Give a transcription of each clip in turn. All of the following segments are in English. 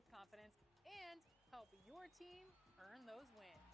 with confidence and help your team earn those wins.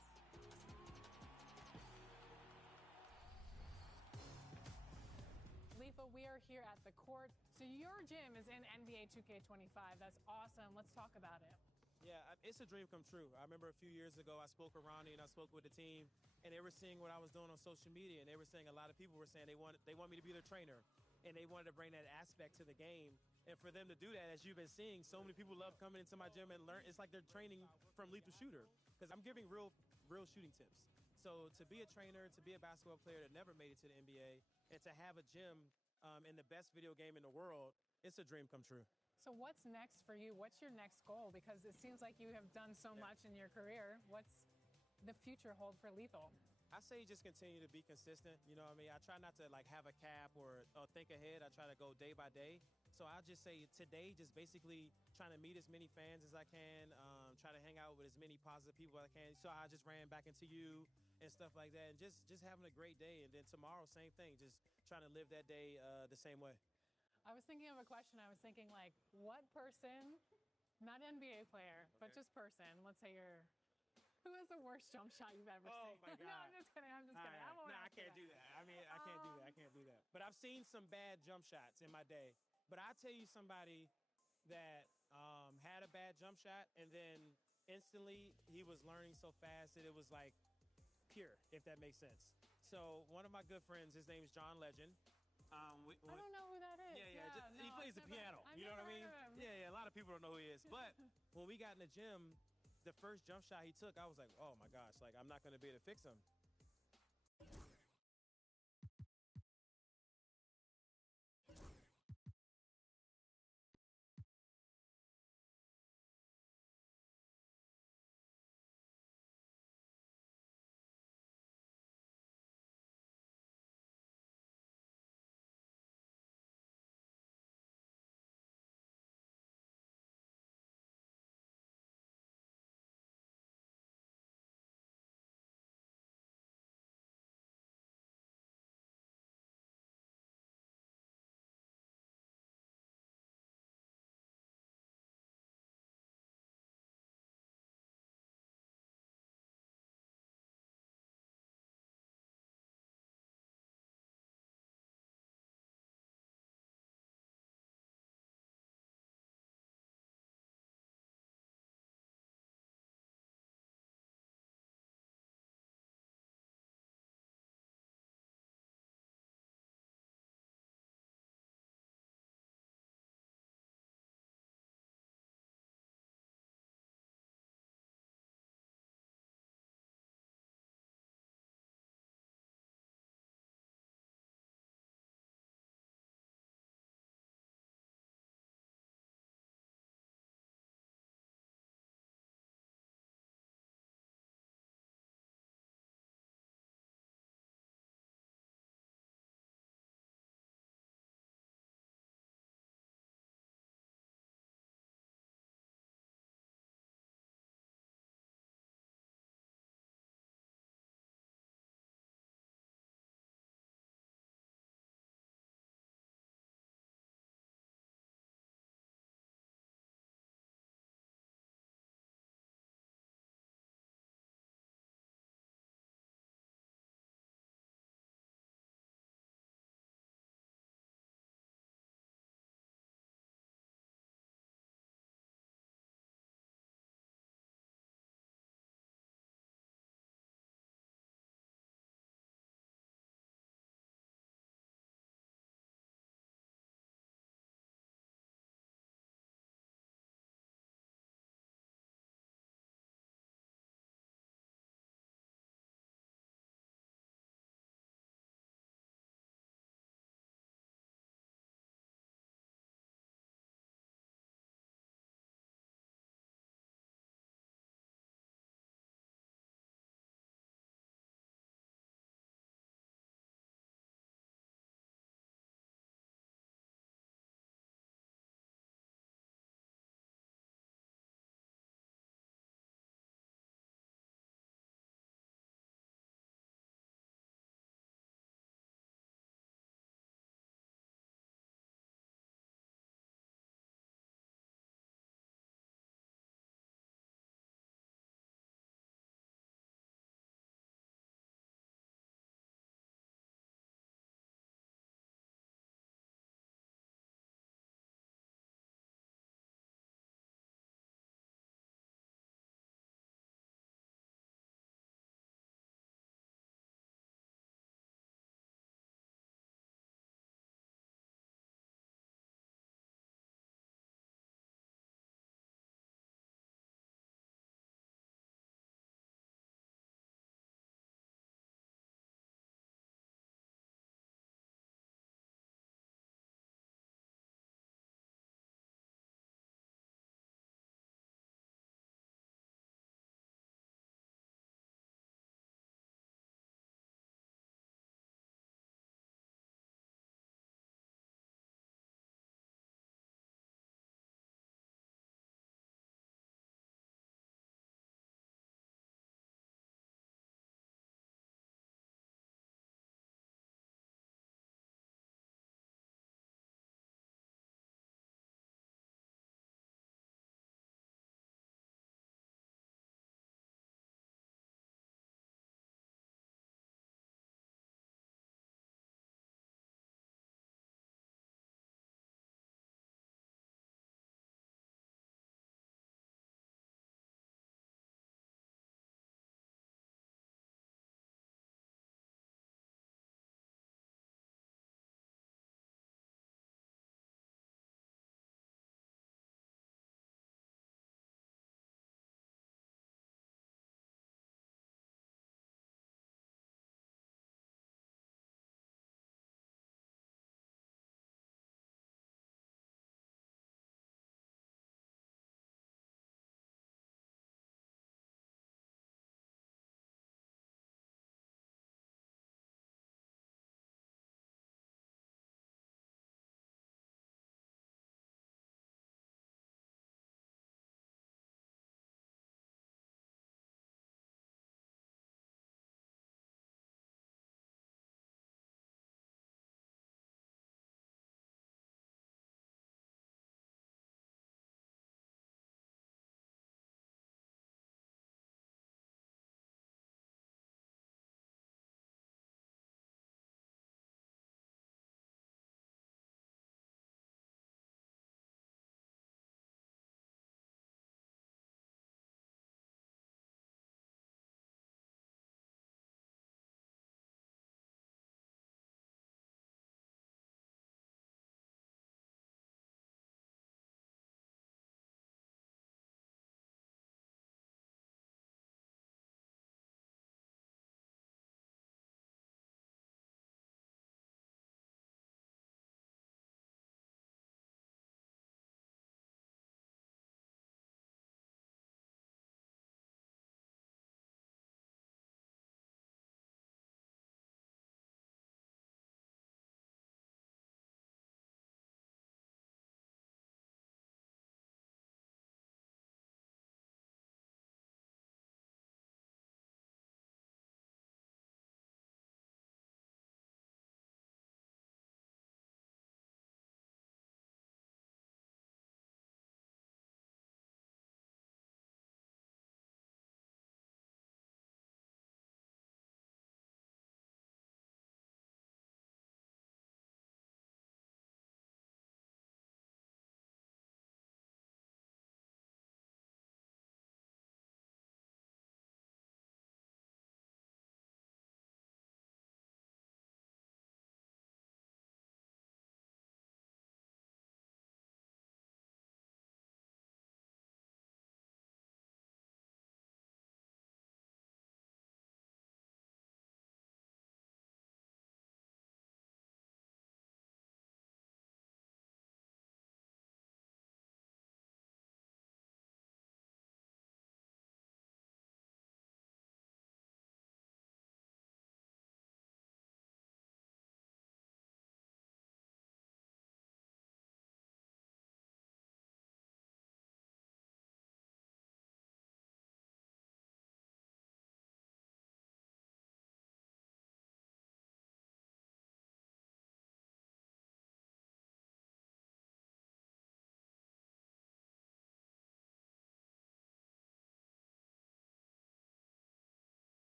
Letha, we are here at the court. So your gym is in NBA 2K25. That's awesome. Let's talk about it. Yeah, it's a dream come true. I remember a few years ago, I spoke with Ronnie and I spoke with the team, and they were seeing what I was doing on social media, and they were saying a lot of people were saying they want me to be their trainer, and they wanted to bring that aspect to the game. And for them to do that, as you've been seeing, so many people love coming into my gym and learn. It's like they're training from Lethal Shooter because I'm giving real shooting tips. So to be a trainer, to be a basketball player that never made it to the NBA, and to have a gym in the best video game in the world, it's a dream come true. So what's next for you? What's your next goal? Because it seems like you have done so much in your career. What's the future hold for Lethal? I say just continue to be consistent. You know what I mean? I try not to like have a cap or think ahead. I try to go day by day. So I'll just say today, just basically trying to meet as many fans as I can, try to hang out with as many positive people as I can. So I just ran back into you and stuff like that, and just having a great day. And then tomorrow, same thing, just trying to live that day the same way. I was thinking of a question. I was thinking, like, what person, not NBA player, but just person, let's say who has the worst jump shot you've ever seen? Oh, my God. No, I'm just kidding. I'm just kidding. Right. I No, I can't do that. I mean, I can't do that. I can't do that. But I've seen some bad jump shots in my day. But I'll tell you somebody that had a bad jump shot, and then instantly he was learning so fast that it was like pure, if that makes sense. So one of my good friends, his name is John Legend. I don't know who that is. He plays the piano. You know what I mean? Yeah, a lot of people don't know who he is. But when we got in the gym, the first jump shot he took, I was like, oh my gosh, like I'm not going to be able to fix him.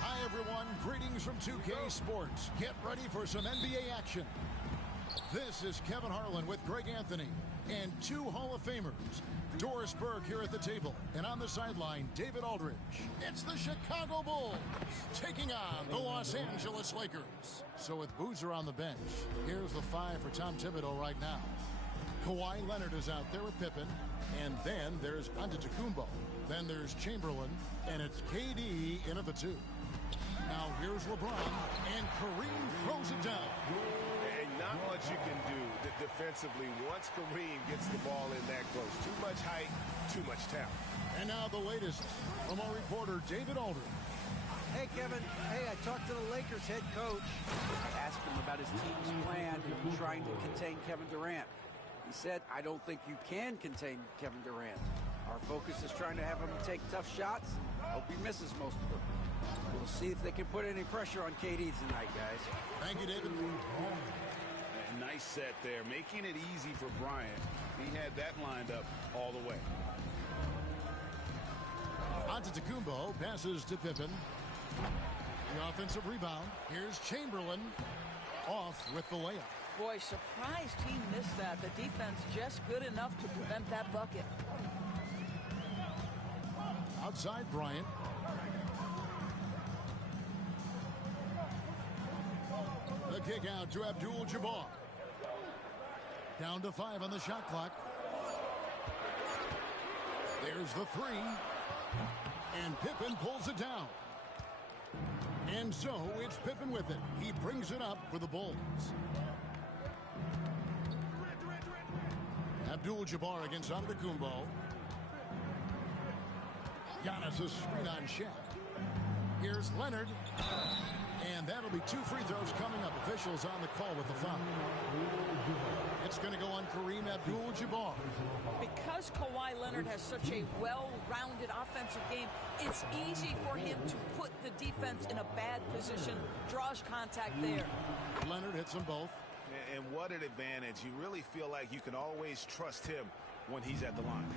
Hi, everyone. Greetings from 2K Sports. Get ready for some NBA action. This is Kevin Harlan with Greg Anthony and two Hall of Famers. Doris Burke here at the table, and on the sideline, David Aldridge. It's the Chicago Bulls taking on the Los Angeles Lakers. So with Boozer on the bench, here's the five for Tom Thibodeau right now. Kawhi Leonard is out there with Pippen, and then there's Antetokounmpo. Then there's Chamberlain, and it's KD in at the two. Now here's LeBron, and Kareem throws it down. And not much you can do defensively once Kareem gets the ball in that close. Too much height, too much talent. And now the latest from our reporter, David Aldridge. Hey, Kevin. Hey, I talked to the Lakers head coach. I asked him about his team's plan in trying to contain Kevin Durant. He said, I don't think you can contain Kevin Durant. Our focus is trying to have him take tough shots. Hope he misses most of them. We'll see if they can put any pressure on KD tonight, guys. Thank you, David. A nice set there, making it easy for Bryant. He had that lined up all the way. Antetokounmpo passes to Pippen. The offensive rebound. Here's Chamberlain off with the layup. Boy, surprised he missed that. The defense just good enough to prevent that bucket. Outside Bryant. The kick out to Abdul-Jabbar. Down to 5 on the shot clock. There's the three. And Pippen pulls it down. And so it's Pippen with it. He brings it up for the Bulls. Abdul-Jabbar against Antetokounmpo. Giannis a screen on Shaq. Here's Leonard. And that'll be 2 free throws coming up. Officials on the call with the foul. It's going to go on Kareem Abdul-Jabbar. Because Kawhi Leonard has such a well-rounded offensive game, it's easy for him to put the defense in a bad position, draws contact there. Leonard hits them both. And what an advantage. You really feel like you can always trust him when he's at the line.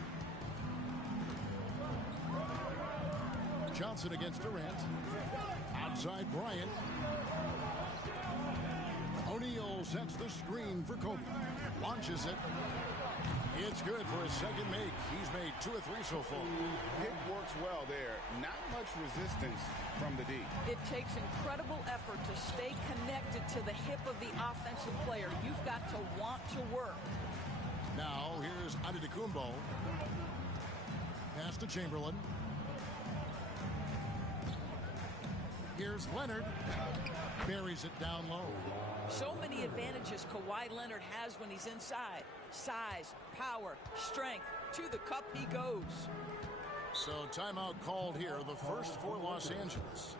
Johnson against Durant. Outside Bryant. O'Neal sets the screen for Kobe. Launches it. It's good for his second make. He's made 2 or 3 so far. It works well there. Not much resistance from the D. It takes incredible effort to stay connected to the hip of the offensive player. You've got to want to work. Now here's Antetokounmpo. Pass to Chamberlain. Here's Leonard. Buries it down low. So many advantages Kawhi Leonard has when he's inside. Size, power, strength. To the cup he goes. So timeout called here, the first for Los Angeles.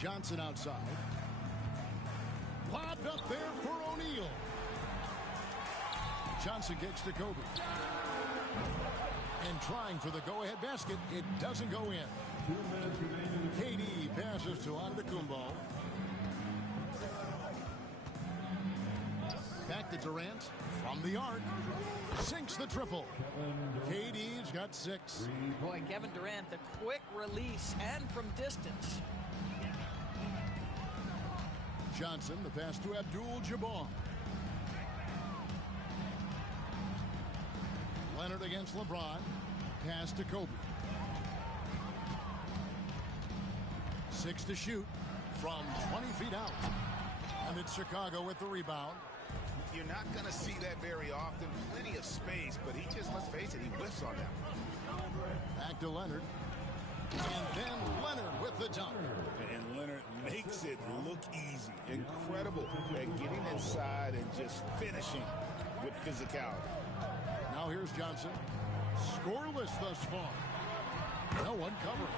Johnson outside. Lobbed up there for O'Neal. Johnson gets to Kobe. And trying for the go-ahead basket. It doesn't go in. KD passes to Antetokounmpo. Back to Durant. From the arc. Sinks the triple. KD's got 6. Boy, Kevin Durant, the quick release and from distance. Johnson, the pass to Abdul-Jabbar. Leonard against LeBron. Pass to Kobe. 6 to shoot from 20 feet out. And it's Chicago with the rebound. You're not going to see that very often. Plenty of space, but he just, let's face it, he whiffs on that. Back to Leonard. And then Leonard with the dunk. And Leonard makes it look easy. Incredible at getting inside and just finishing with physicality. Now here's Johnson. Scoreless thus far. No one covering.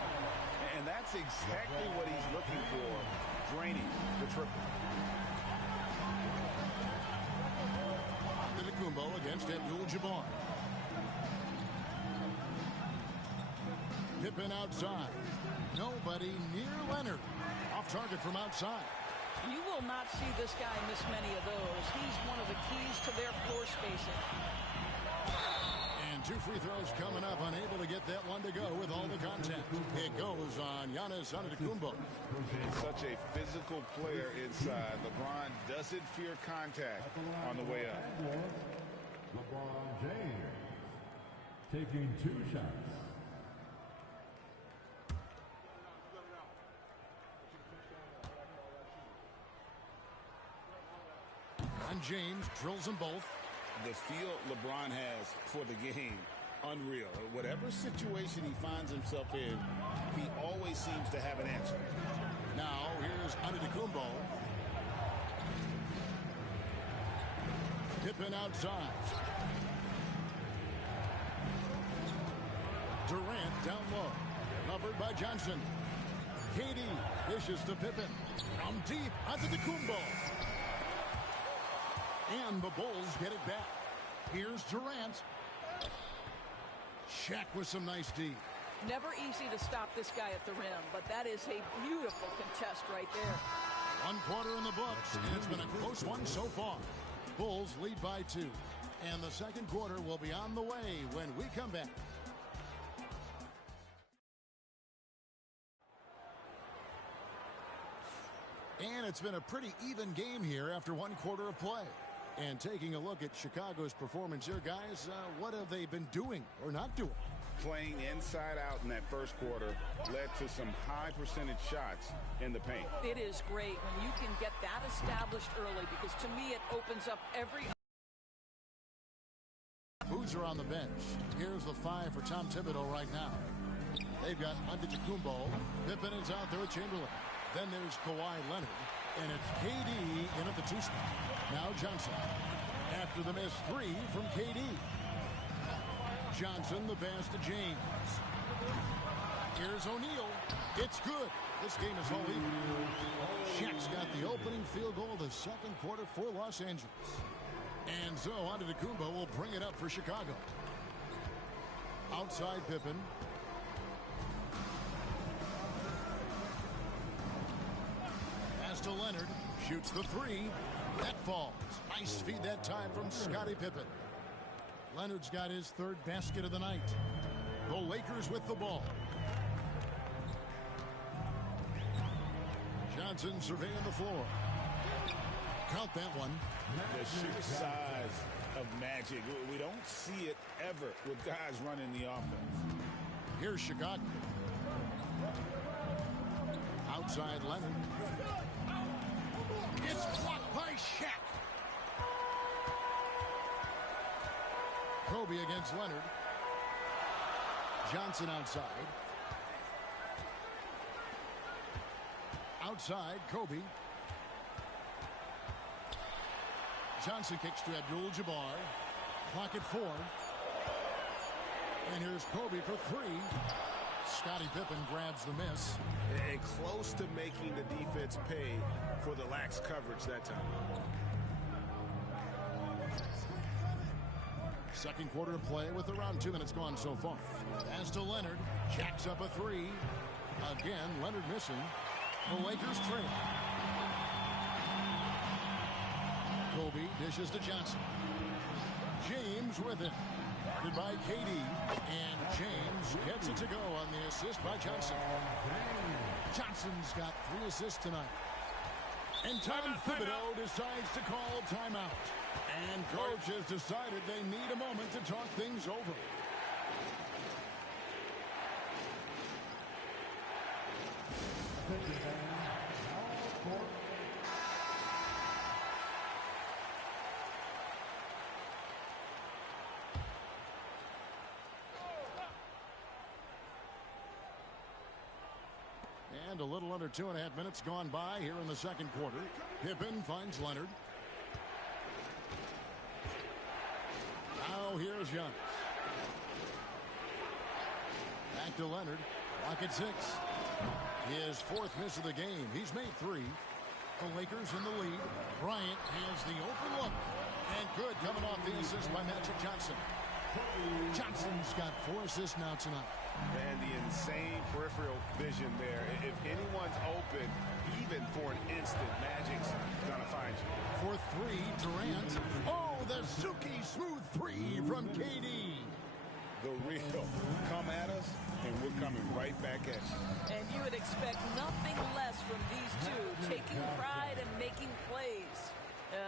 And that's exactly what he's looking for, draining the triple. Antetokounmpo against Abdul-Jabbar. Pippen outside. Nobody near Leonard. Off target from outside. You will not see this guy miss many of those. He's one of the keys to their floor spacing. And 2 free throws coming up. Unable to get that one to go with all the contact. It goes on Giannis Antetokounmpo. Such a physical player inside. LeBron doesn't fear contact on the way up. LeBron James taking 2 shots. And James drills them both. The feel LeBron has for the game, unreal. Whatever situation he finds himself in, he always seems to have an answer. Now here's Antetokounmpo. Pippen outside. Durant down low. Covered by Johnson. KD dishes to Pippen. From deep, Antetokounmpo. And the Bulls get it back. Here's Durant. Shaq with some nice D. Never easy to stop this guy at the rim, but that is a beautiful contest right there. 1 quarter in the books, and it's been a close one so far. Bulls lead by 2. And the second quarter will be on the way when we come back. And it's been a pretty even game here after 1 quarter of play. And taking a look at Chicago's performance here, guys, what have they been doing or not doing? Playing inside out in that first quarter led to some high percentage shots in the paint. It is great when you can get that established early, because to me it opens up every... Boozer on the bench. Here's the 5 for Tom Thibodeau right now. They've got Antetokounmpo. Pippen is out there with Chamberlain. Then there's Kawhi Leonard. And it's KD in at the 2 spot. Now Johnson. After the missed 3 from KD. Johnson, the pass to James. Here's O'Neal. It's good. This game is all even. Shaq's got the opening field goal of the second quarter for Los Angeles. And so Antetokounmpo will bring it up for Chicago. Outside Pippen. Pass to Leonard. Shoots the 3. That falls. Nice feed that time from Scottie Pippen. Leonard's got his 3rd basket of the night. The Lakers with the ball. Johnson surveying the floor. Count that one. The sheer size of Magic. We don't see it ever with guys running the offense. Here's Chicago. outside Leonard. It's blocked by Shaq. Kobe against Leonard. Johnson outside. Outside, Kobe. Johnson kicks to Abdul-Jabbar. Clock at 4. And here's Kobe for 3. Scottie Pippen grabs the miss. And close to making the defense pay for the lax coverage that time. Second quarter of play with around 2 minutes gone so far. Pass to Leonard. Jacks up a 3. Again, Leonard missing. The Lakers trail. Kobe dishes to Johnson. James with it. Guarded by KD. And James gets it to go on the assist by Johnson. Johnson's got 3 assists tonight. And Tom Thibodeau decides to call timeout. And coach has decided they need a moment to talk things over. And a little under 2.5 minutes gone by here in the second quarter. Pippen finds Leonard. Now here's Giannis. Back to Leonard. Clock at 6. His 4th miss of the game. He's made 3. The Lakers in the lead. Bryant has the open look. And good coming off the assist by Magic Johnson. Johnson's got 4 assists now tonight. And the insane peripheral vision there. If anyone's open, even for an instant, Magic's gonna find you. For 3, Durant. Oh, the silky smooth 3 from KD. The real come at us, and we're coming right back at you. And you would expect nothing less from these two, taking pride and making plays.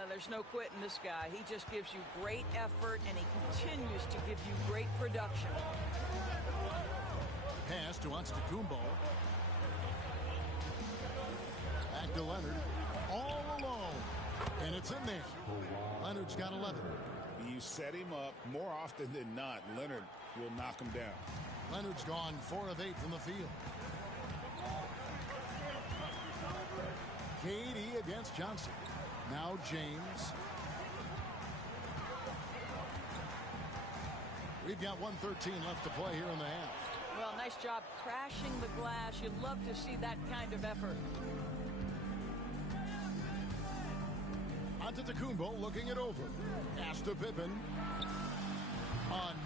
There's no quitting this guy. He just gives you great effort, and he continues to give you great production. Pass to Antetokounmpo. Back to Leonard. All alone. And it's in there. Leonard's got 11. You set him up more often than not. Leonard will knock him down. Leonard's gone 4 of 8 from the field. KD against Johnson. Now James. We've got 1:13 left to play here in the half. Well, nice job crashing the glass. You'd love to see that kind of effort. Antetokounmpo looking it over. Pass to Pippen.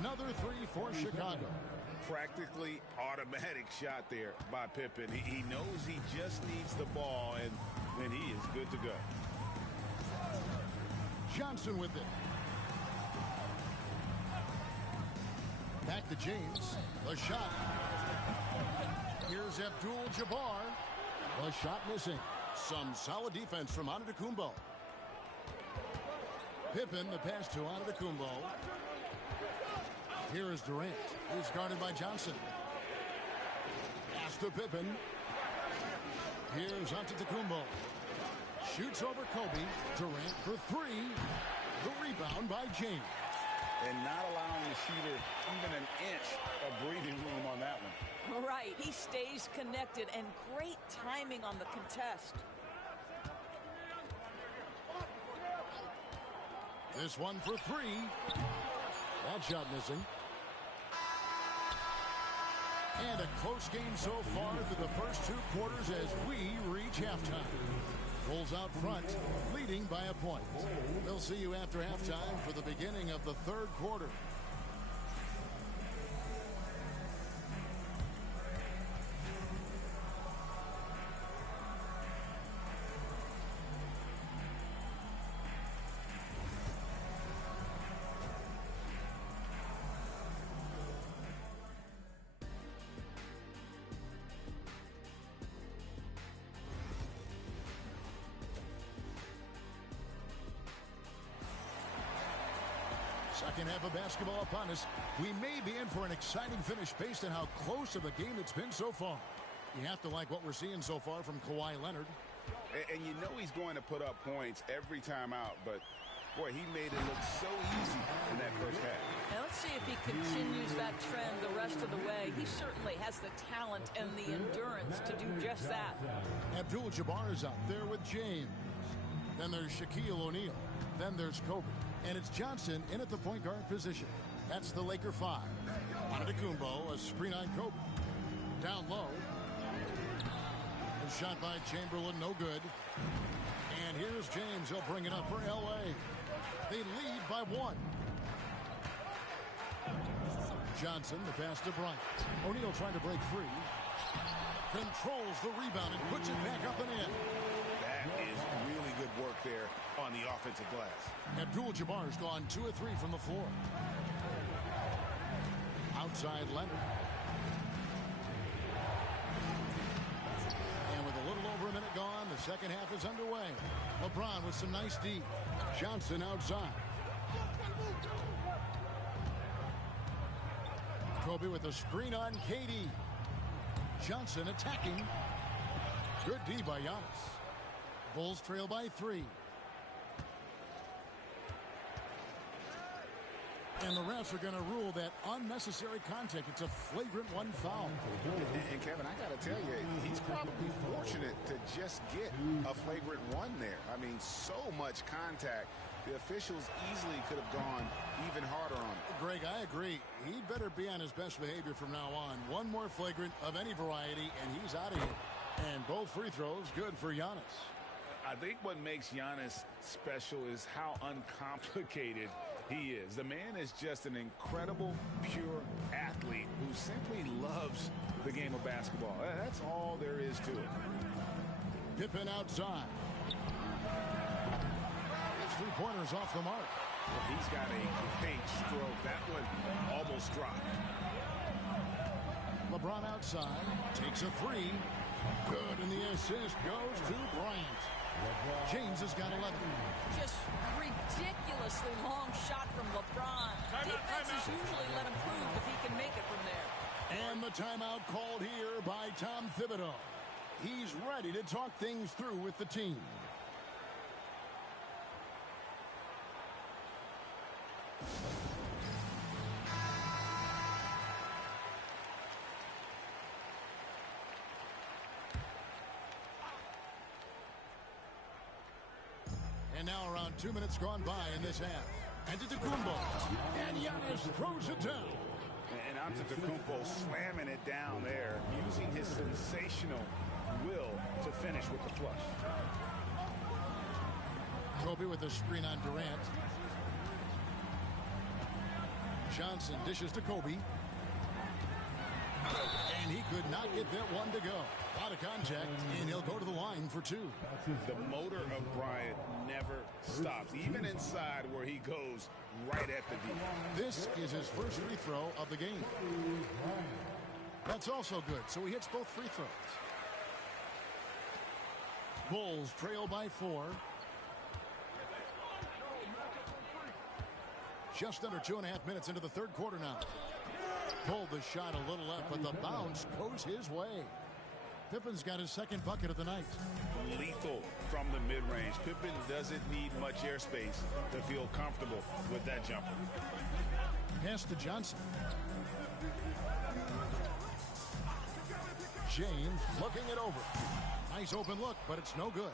Another 3 for Chicago. Practically automatic shot there by Pippen. He knows he just needs the ball, and then he is good to go. Johnson with it. Back to James. The shot. Here's Abdul-Jabbar. The shot missing. Some solid defense from Antetokounmpo. Pippen, the pass to Antetokounmpo. Here is Durant. He's guarded by Johnson. Pass to Pippen. Here's Antetokounmpo. Shoots over Kobe. Durant for 3. The rebound by James. And not allowing the shooter even an inch of breathing room on that one. Right. He stays connected, and great timing on the contest. This one for 3. That shot missing. And a close game so far through the first 2 quarters as we reach halftime. Bulls out front, leading by a point. We'll see you after halftime for the beginning of the 3rd quarter. Second half of basketball upon us. We may be in for an exciting finish based on how close of a game it's been so far. You have to like what we're seeing so far from Kawhi Leonard. And you know he's going to put up points every time out, but boy, he made it look so easy in that first half. Now let's see if he continues that trend the rest of the way. He certainly has the talent and the endurance to do just that. Abdul-Jabbar is out there with James. Then there's Shaquille O'Neal. Then there's Kobe. And it's Johnson in at the point guard position. That's the Laker 5. Antetokounmpo, a screen on Kobe. Down low. A shot by Chamberlain, no good. And here's James. He'll bring it up for L.A. They lead by 1. Johnson, the pass to Bryant. O'Neal trying to break free. Controls the rebound and puts it back up and in. That is really good work there on the offensive glass. Abdul-Jabbar's gone 2 of 3 from the floor. Outside Leonard. And with a little over a minute gone, the second half is underway. LeBron with some nice D. Johnson outside. Kobe with a screen on KD. Johnson attacking. Good D by Giannis. Bulls trail by 3. And the refs are going to rule that unnecessary contact. It's a flagrant 1 foul. And Kevin, I got to tell you, he's probably fortunate to just get a flagrant 1 there. I mean, so much contact. The officials easily could have gone even harder on it. Greg, I agree. He'd better be on his best behavior from now on. One more flagrant of any variety, and he's out of here. And both free throws good for Giannis. I think what makes Giannis special is how uncomplicated he is. The man is just an incredible, pure athlete who simply loves the game of basketball. That's all there is to it. Pippen outside. His three-pointers off the mark. Well, he's got a great stroke. That one almost dropped. LeBron outside. Takes a 3. Good, and the assist goes to Bryant. James has got 11. Just ridiculously long shot from LeBron. Defenses usually let him prove if he can make it from there. And the timeout called here by Tom Thibodeau. He's ready to talk things through with the team. And now around 2 minutes gone by in this half. Antetokounmpo. And Giannis throws it down. And Antetokounmpo slamming it down there, using his sensational will to finish with the flush. Kobe with a screen on Durant. Johnson dishes to Kobe. And he could not get that one to go. Out of contact, and he'll go to the line for 2. The motor of Bryant never stops, even inside where he goes right at the deep. This is his first free throw of the game. That's also good, so he hits both free throws. Bulls trail by 4. Just under 2.5 minutes into the third quarter now. Pulled the shot a little left, but the bounce goes his way. Pippen's got his second bucket of the night. Lethal from the mid-range. Pippen doesn't need much airspace to feel comfortable with that jumper. Pass to Johnson. James looking it over. Nice open look, but it's no good.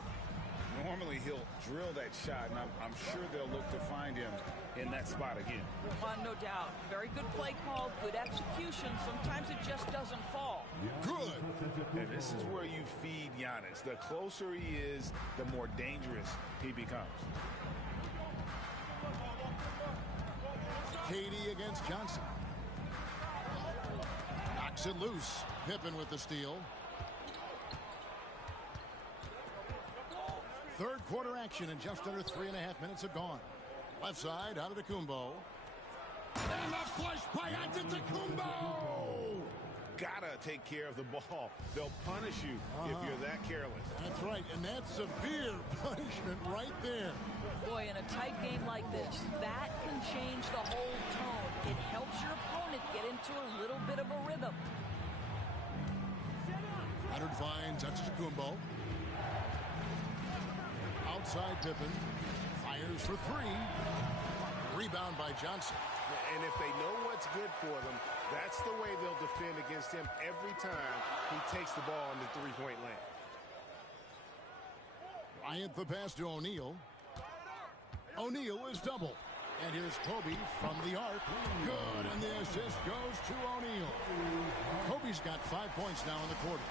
Normally he'll drill that shot, and I'm sure they'll look to find him in that spot again. No doubt. Very good play call, good execution. Sometimes it just doesn't fall. Good. And this is where you feed Giannis. The closer he is, the more dangerous he becomes. KD against Johnson. Knocks it loose. Pippen with the steal. Third quarter action, and just under 3.5 minutes have gone. Left side, Antetokounmpo. And the flush by Antetokounmpo! Gotta take care of the ball. They'll punish you if you're that careless. That's right, and that's severe punishment right there. Boy, in a tight game like this, that can change the whole tone. It helps your opponent get into a little bit of a rhythm. Leonard finds Antetokounmpo. Outside Pippen. Fires for three. Rebound by Johnson. And if they know what's good for them, that's the way they'll defend against him every time he takes the ball in the three-point land. Bryant the pass to O'Neal. O'Neal is double. And here's Kobe from the arc. Good, and the assist goes to O'Neal. Kobe's got 5 points now in the quarter.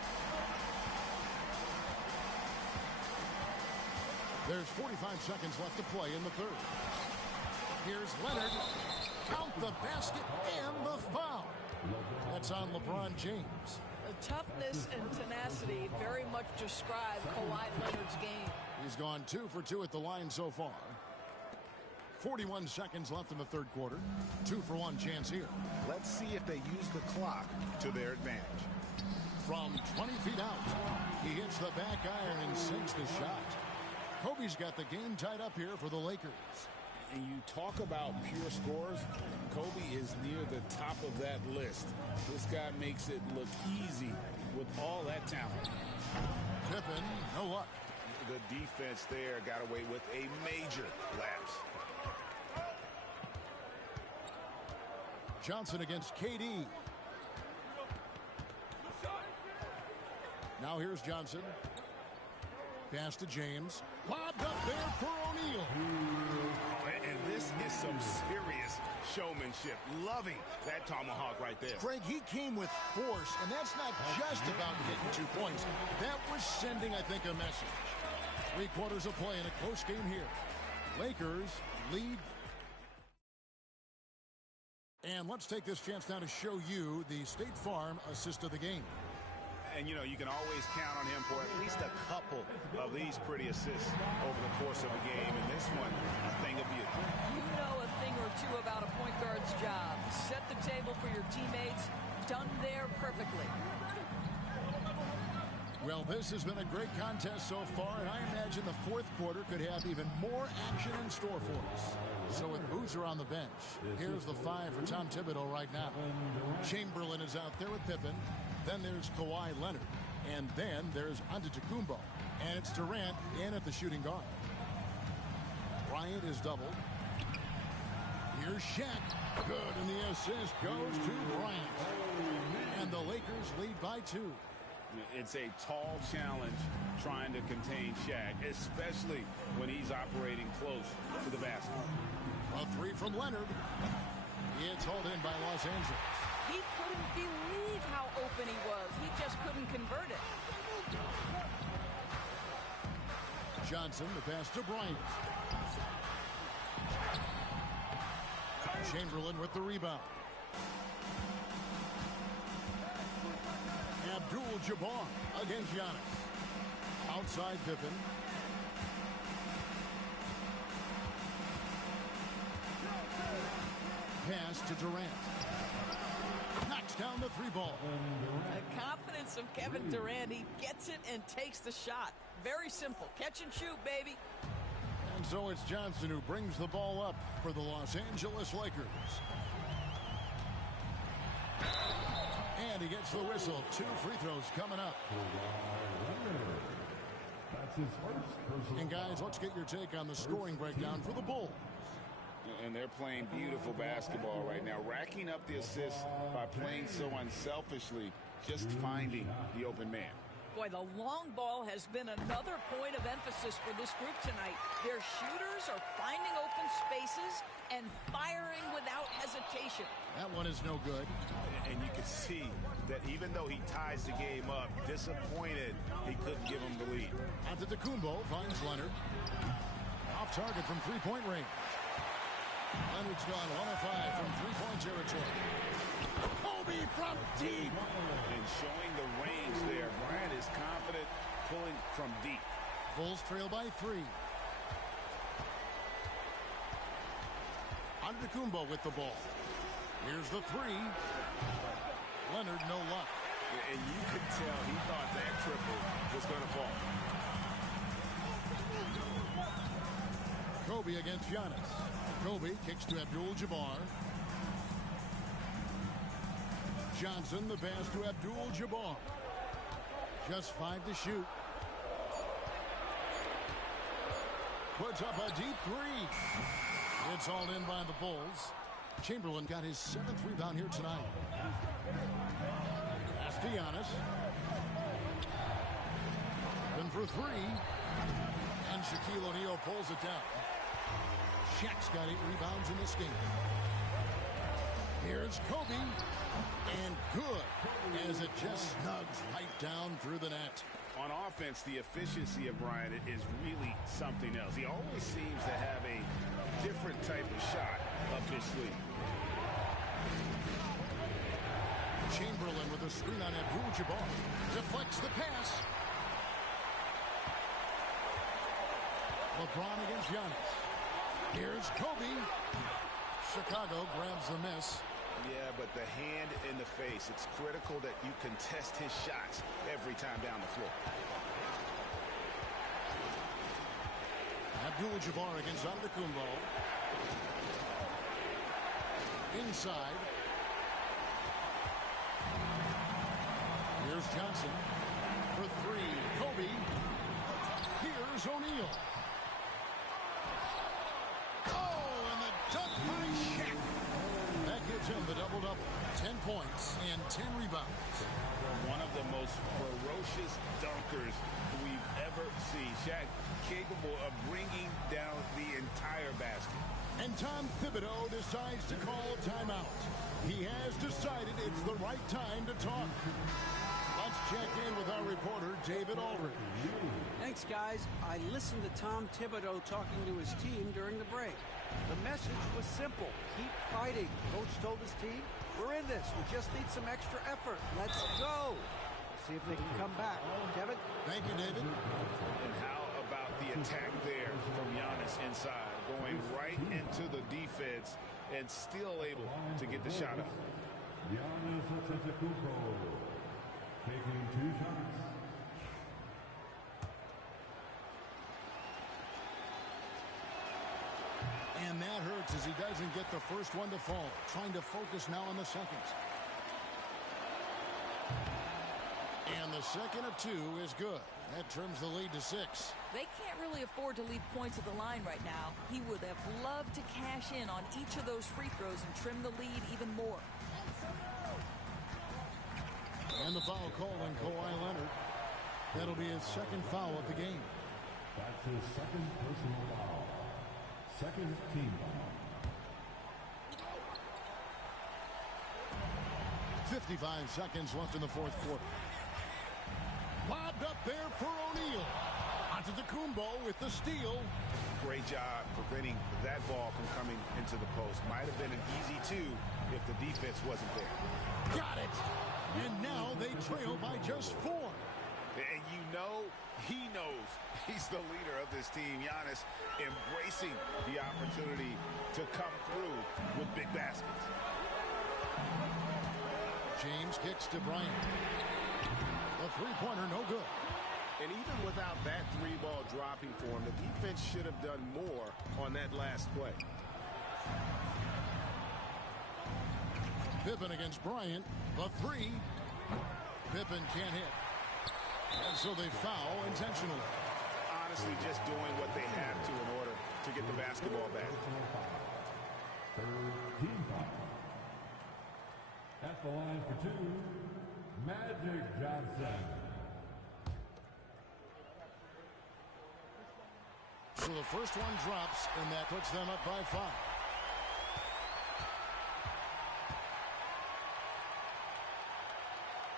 There's 45 seconds left to play in the third. Here's Leonard. Count the basket and the foul. That's on LeBron James. The toughness and tenacity very much describe Kawhi Leonard's game. He's gone 2 for 2 at the line so far. 41 seconds left in the third quarter. 2 for 1 chance here. Let's see if they use the clock to their advantage. From 20 feet out, he hits the back iron and sinks the shot. Kobe's got the game tied up here for the Lakers. And you talk about pure scores, Kobe is near the top of that list. This guy makes it look easy with all that talent. Pippen, no luck. The defense there got away with a major lapse. Johnson against KD. Now here's Johnson. Pass to James. Lobbed up there for O'Neal. And this is some serious showmanship. Loving that tomahawk right there. Greg, he came with force, and that's not just about getting 2 points. That was sending, I think, a message. 3 quarters of play in a close game here. Lakers lead. And let's take this chance now to show you the State Farm assist of the game. And, you know, you can always count on him for at least a couple of these pretty assists over the course of a game. And this one, a thing of beauty. You know a thing or two about a point guard's job. Set the table for your teammates. Done there perfectly. Well, this has been a great contest so far, and I imagine the fourth quarter could have even more action in store for us. So with Boozer on the bench, here's the 5 for Tom Thibodeau right now. Chamberlain is out there with Pippen. Then there's Kawhi Leonard. And then there's Antetokounmpo. And it's Durant in at the shooting guard. Bryant is doubled. Here's Shaq. Good, and the assist goes to Bryant. And the Lakers lead by 2. It's a tall challenge trying to contain Shaq, especially when he's operating close to the basket. A 3 from Leonard. It's hauled in by Los Angeles. He couldn't believe how open he was. He just couldn't convert it. Johnson, the pass to Bryant. Chamberlain with the rebound. Abdul-Jabbar against Giannis. Outside Pippen. Pass to Durant. Knocks down the 3 ball. The confidence of Kevin Durant. He gets it and takes the shot. Very simple. Catch and shoot, baby. And so it's Johnson who brings the ball up for the Los Angeles Lakers. And he gets the whistle. 2 free throws coming up. That's his first personal. And guys, let's get your take on the scoring breakdown for the Bulls. And they're playing beautiful basketball right now, racking up the assists by playing so unselfishly, just finding the open man. Boy, the long ball has been another point of emphasis for this group tonight. Their shooters are finding open spaces and firing without hesitation. That one is no good. And you can see that even though he ties the game up, disappointed he couldn't give him the lead. Antetokounmpo finds Leonard. Off target from 3-point range. Leonard's gone 1 of 5 from 3-point territory. Kobe from deep. And showing the range there, Bryant is confident pulling from deep. Bulls trail by 3. Antetokounmpo with the ball. Here's the 3. Leonard, no luck. And you could tell he thought that triple was going to fall. Kobe against Giannis. Kobe kicks to Abdul-Jabbar. Johnson, the pass to Abdul-Jabbar. Just 5 to shoot. Puts up a deep three. It's all in by the Bulls. Chamberlain got his 7th rebound here tonight. Pass to Giannis. Then for 3. And Shaquille O'Neal pulls it down. Shaq's got 8 rebounds in this game. Here's Kobe. And good, as it just snugs right down through the net. On offense, the efficiency of Bryant is really something else. He always seems to have a different type of shot up his sleeve. Chamberlain with a screen on Abdul-Jabbar. Deflects the pass. LeBron against Giannis. Here's Kobe. Chicago grabs the miss. Yeah, but the hand in the face, it's critical that you contest his shots every time down the floor. Abdul-Jabbar against Antetokounmpo. Inside. Here's Johnson for 3. Kobe. Here's O'Neal. Oh, and the dunk by Shaq. That gives him the double-double. 10 points and 10 rebounds. One of the most ferocious dunkers we've ever seen. Shaq capable of bringing down the entire basket. And Tom Thibodeau decides to call timeout. He has decided it's the right time to talk. Let's check in with our reporter, David Aldridge. Thanks, guys. I listened to Tom Thibodeau talking to his team during the break. The message was simple. Keep fighting. Coach told his team, we're in this. We just need some extra effort. Let's go. See if they can come back. Kevin? Thank you, David. And how about the attack there from Giannis inside, going right into the defense and still able to get the shot up. Giannis Antetokounmpo taking 2 shots. And that hurts as he doesn't get the first one to fall. Trying to focus now on the second. And the second of 2 is good. That turns the lead to 6. They can't really afford to leave points at the line right now. He would have loved to cash in on each of those free throws and trim the lead even more. And the foul call on Kawhi Leonard. That'll be his 2nd foul of the game. That's his 2nd personal foul. 2nd team foul. 55 seconds left in the 4th quarter. Lobbed up there for O'Neal. Antetokounmpo with the steal. Great job preventing that ball from coming into the post. Might have been an easy 2 if the defense wasn't there. Got it. And now they trail by just 4. And you know, he knows he's the leader of this team. Giannis embracing the opportunity to come through with big baskets. James kicks to Bryant. The three-pointer no good. And even without that 3-ball dropping for him, the defense should have done more on that last play. Pippen against Bryant. The 3. Pippen can't hit. And so they foul intentionally. Honestly, just doing what they have to in order to get the basketball back. 3rd team foul. At the line for 2, Magic Johnson. So the first one drops, and that puts them up by 5.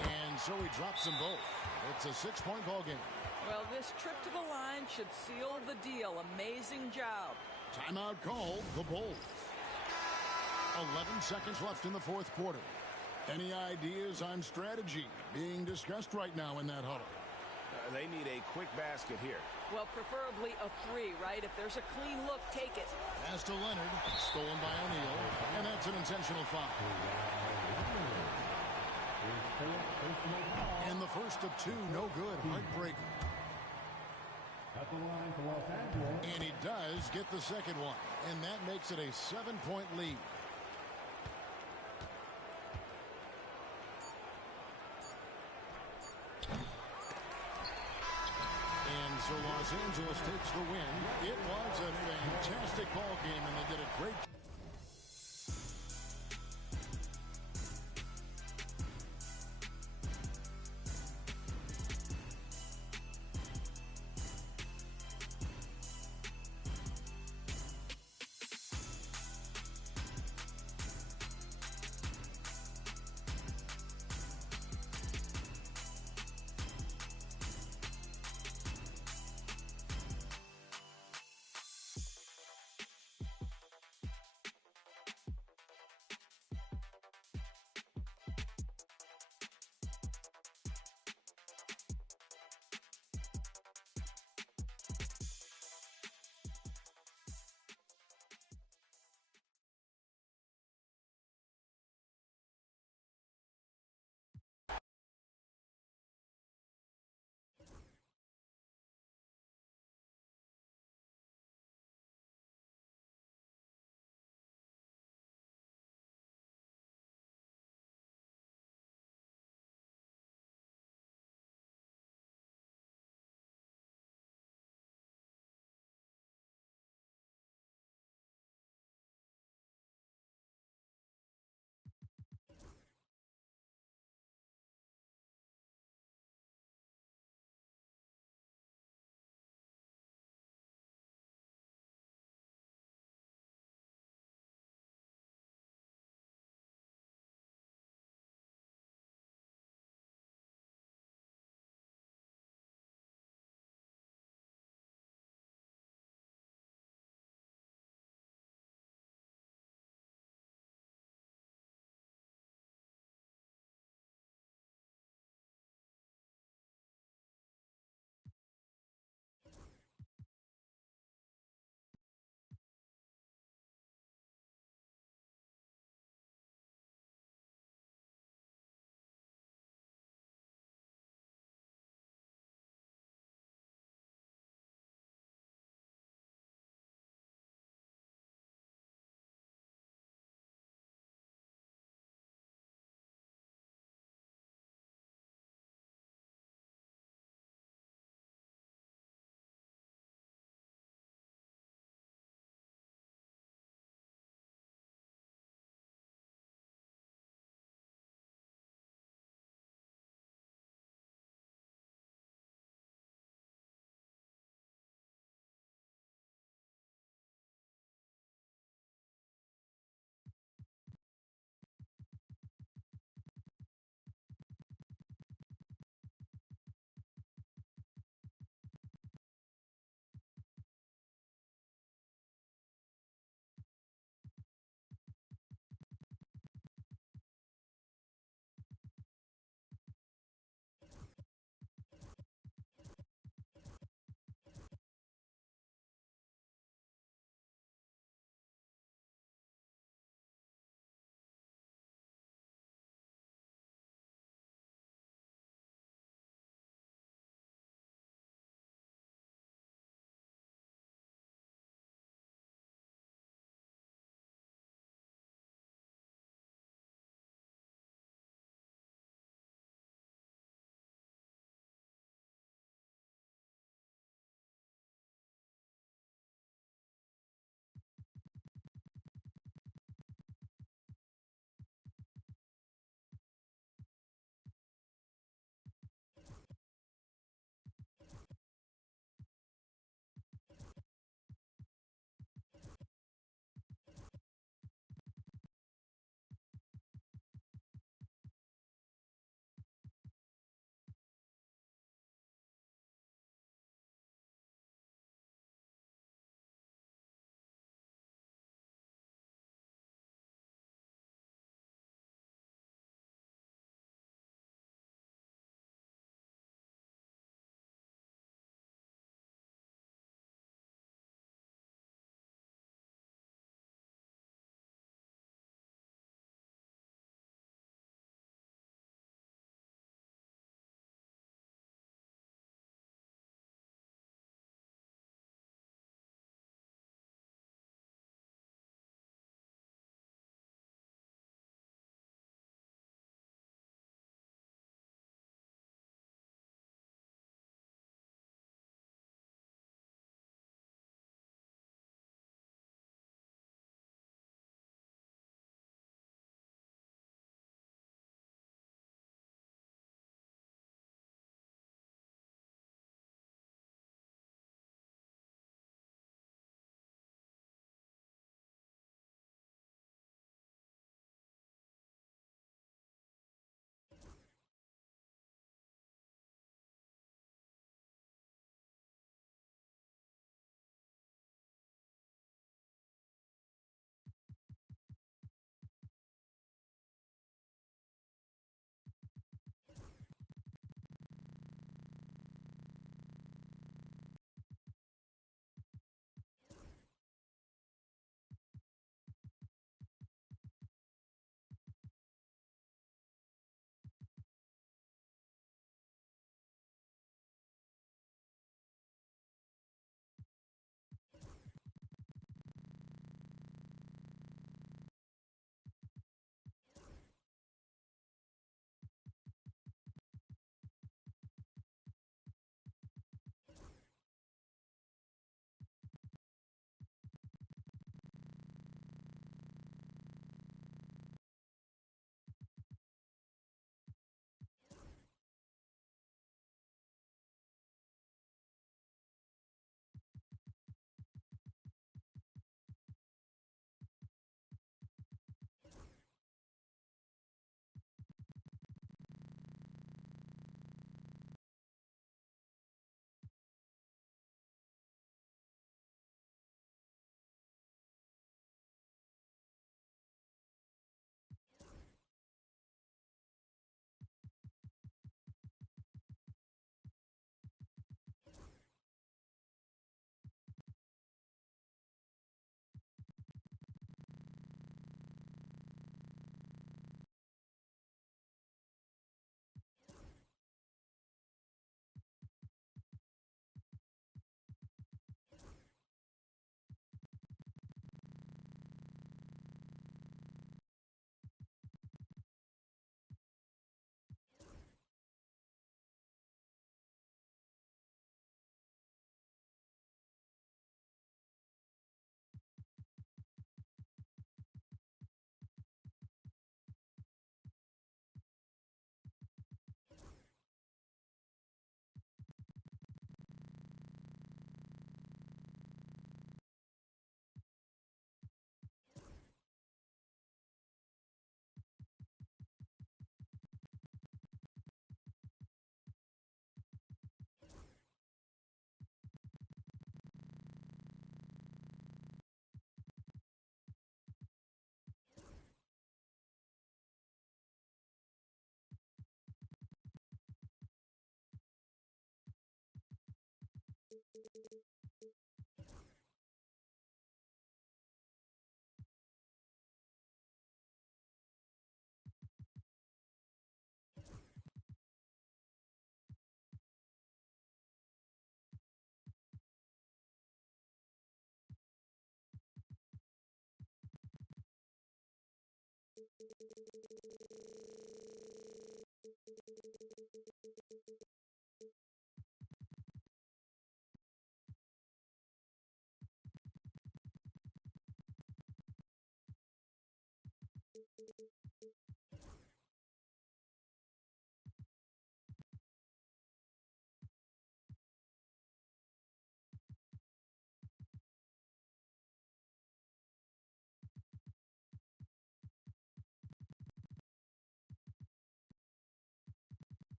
And so he drops them both. It's a 6-point ball game. Well, this trip to the line should seal the deal. Amazing job. Timeout called, the Bulls. 11 seconds left in the 4th quarter. Any ideas on strategy being discussed right now in that huddle? They need a quick basket here. Well, preferably a 3, right? If there's a clean look, take it. Pass to Leonard, stolen by O'Neal, and that's an intentional foul. And the first of 2, no good, heartbreaker. At the line for Los Angeles. And he does get the second one, and that makes it a 7-point lead. Los Angeles takes the win. It was a fantastic ball game, and they did a great job.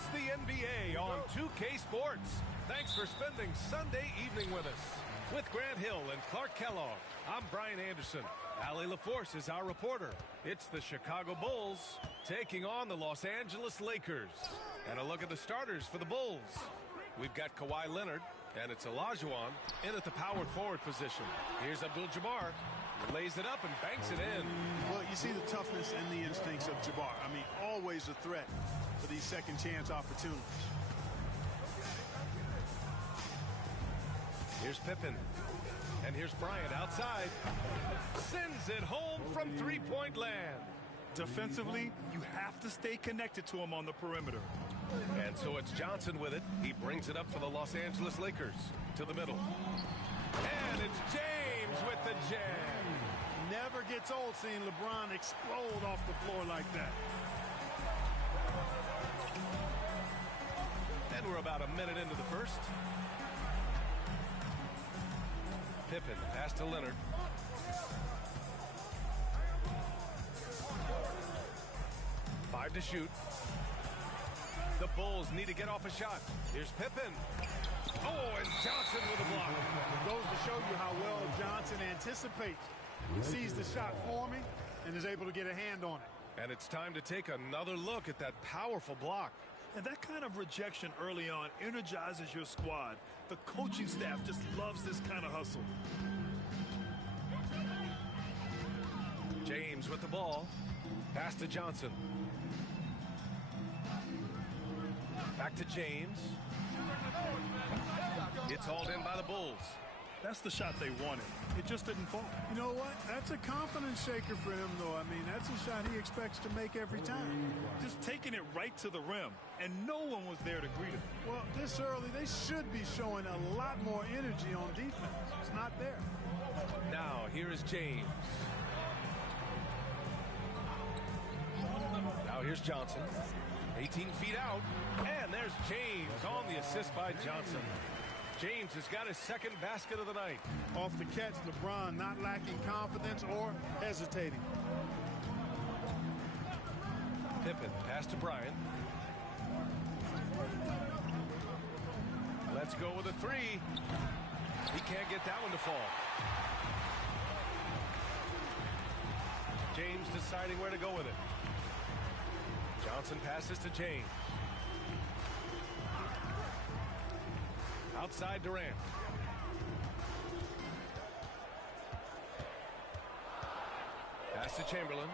It's the NBA on 2K Sports. Thanks for spending Sunday evening with us. With Grant Hill and Clark Kellogg, I'm Brian Anderson. Allie LaForce is our reporter. It's the Chicago Bulls taking on the Los Angeles Lakers. And a look at the starters for the Bulls. We've got Kawhi Leonard, and it's Olajuwon in at the power forward position. Here's Abdul-Jabbar. He lays it up and banks it in. Well, you see the toughness and the instincts of Jabbar. I mean, always a threat for these second chance opportunities. Here's Pippen. And here's Bryant outside. Sends it home from three-point land. Defensively, you have to stay connected to him on the perimeter. And so it's Johnson with it. He brings it up for the Los Angeles Lakers to the middle. And it's James with the jam. Never gets old seeing LeBron explode off the floor like that. And we're about a minute into the first. Pippen, pass to Leonard. Five to shoot. The Bulls need to get off a shot. Here's Pippen. Oh, and Johnson with a block. It goes to show you how well Johnson anticipates. He sees the shot forming and is able to get a hand on it. And it's time to take another look at that powerful block. And that kind of rejection early on energizes your squad. The coaching staff just loves this kind of hustle. James with the ball. Pass to Johnson. Back to James. It's hauled in by the Bulls. That's the shot they wanted. It just didn't fall. You know what? That's a confidence shaker for him, though. I mean, that's a shot he expects to make every time. Just taking it right to the rim, and no one was there to greet him. Well, this early, they should be showing a lot more energy on defense. It's not there. Now, here is James. Now, here's Johnson. 18 feet out, and there's James on the assist by Johnson. James has got his second basket of the night. Off the catch, LeBron not lacking confidence or hesitating. Pippen, pass to Bryant. Let's go with a three. He can't get that one to fall. James deciding where to go with it. Johnson passes to James. Outside Durant. Pass to Chamberlain.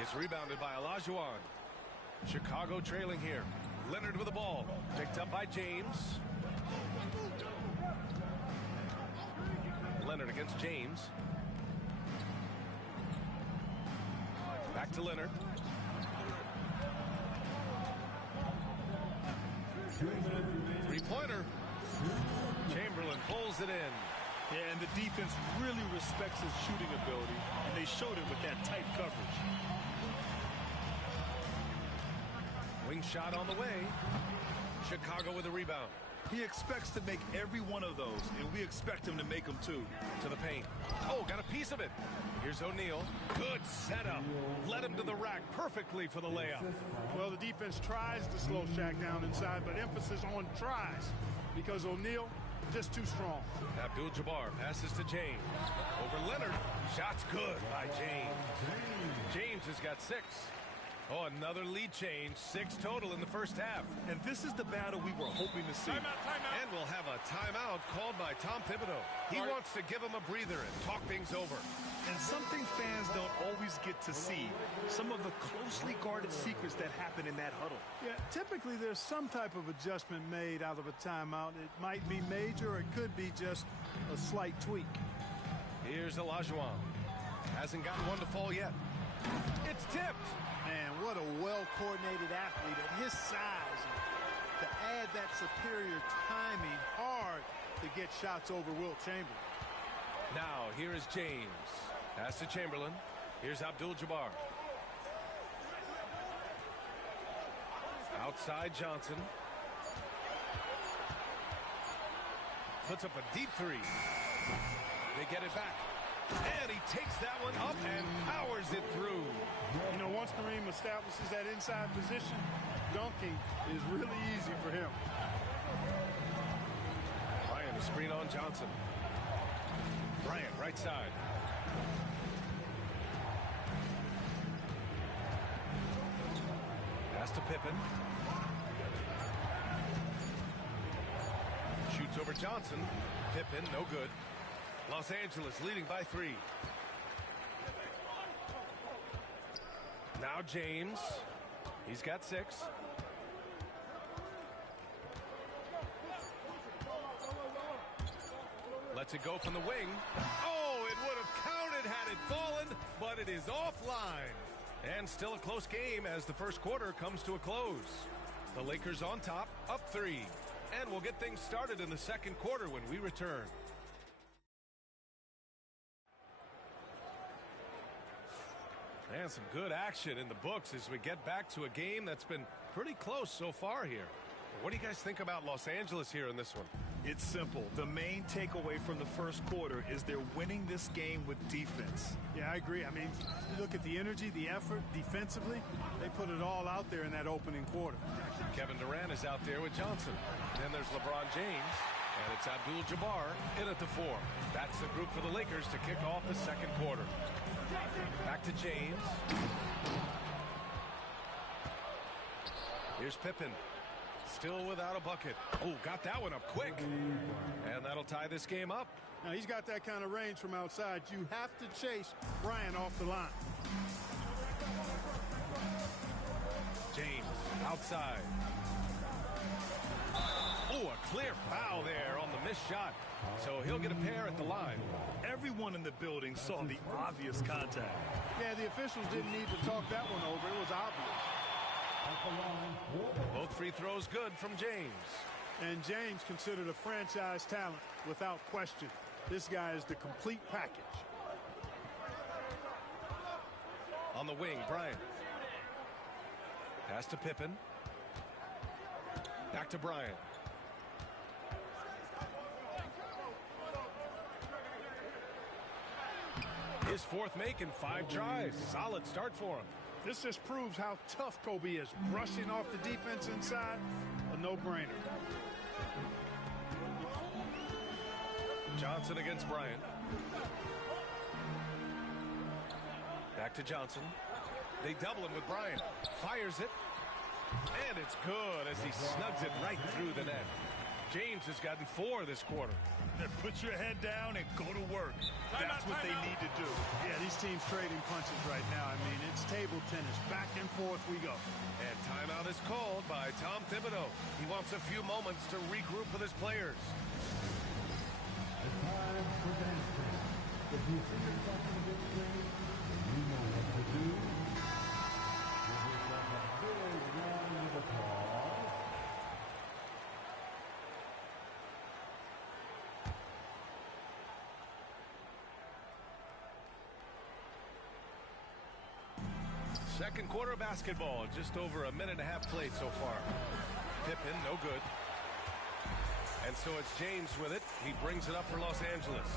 It's rebounded by Olajuwon. Chicago trailing here. Leonard with the ball. Picked up by James. Leonard against James. Back to Leonard. Three-pointer. Chamberlain pulls it in. Yeah, and the defense really respects his shooting ability, and they showed it with that tight coverage. Wing shot on the way. Chicago with a rebound. He expects to make every one of those, and we expect him to make them too. To the paint. Oh, got a piece of it. Here's O'Neal. Good setup. Led him to the rack perfectly for the layup. Well, the defense tries to slow Shaq down inside, but emphasis on tries because O'Neal just too strong. Abdul-Jabbar passes to James. Over Leonard. Shot's good by James. James has got 6. Oh, another lead change. 6 total in the first half. And this is the battle we were hoping to see. Timeout. And we'll have a timeout called by Tom Thibodeau. He wants to give him a breather and talk things over. And something fans don't always get to see, some of the closely guarded secrets that happen in that huddle. Yeah, typically there's some type of adjustment made out of a timeout. It might be major or it could be just a slight tweak. Here's Olajuwon. Hasn't gotten one to fall yet. It's tipped. Man, what a well-coordinated athlete at his size. To add that superior timing, hard to get shots over Wilt Chamberlain. Now, here is James. Pass to Chamberlain. Here's Abdul-Jabbar. Outside Johnson. Puts up a deep 3. They get it back. And he takes that one up and powers it through. You know, once Kareem establishes that inside position, dunking is really easy for him. Bryant, a screen on Johnson. Bryant, right side. Pass to Pippen. Shoots over Johnson. Pippen, no good. Los Angeles leading by 3. Now James. He's got 6. Lets it go from the wing. Oh, it would have counted had it fallen, but it is offline. And still a close game as the first quarter comes to a close. The Lakers on top, up 3. And we'll get things started in the second quarter when we return. And some good action in the books as we get back to a game that's been pretty close so far here. What do you guys think about Los Angeles here in this one? It's simple. The main takeaway from the first quarter is they're winning this game with defense. Yeah, I agree. I mean, you look at the energy, the effort defensively, they put it all out there in that opening quarter. Kevin Durant is out there with Johnson. Then there's LeBron James, and it's Abdul-Jabbar in at the 4. That's the group for the Lakers to kick off the second quarter. Back to James. Here's Pippen. Still without a bucket. Oh, got that one up quick. And that'll tie this game up. Now, he's got that kind of range from outside. You have to chase Bryant off the line. James outside. Oh, a clear foul there on the missed shot. So he'll get a pair at the line. Everyone in the building saw the obvious contact. Yeah, the officials didn't need to talk that one over. It was obvious. Both free throws good from James. And James considered a franchise talent without question. This guy is the complete package. On the wing, Bryant. Pass to Pippen. Back to Bryant. His 4th make in 5 tries. Solid start for him. This just proves how tough Kobe is. Brushing off the defense inside, a no-brainer. Johnson against Bryant. Back to Johnson. They double him with Bryant. Fires it. And it's good as he snugs it right through the net. James has gotten 4 this quarter. Put your head down and go to work. That's what they need to do. Yeah, these teams trading punches right now. I mean, it's table tennis. Back and forth we go. And timeout is called by Tom Thibodeau. He wants a few moments to regroup with his players. The time for dancing. If you see yourself in a good place, then you know what to do. Give yourself a big round of applause. Second quarter basketball, just over a minute and a half played so far. Pippen, no good. And so it's James with it. He brings it up for Los Angeles.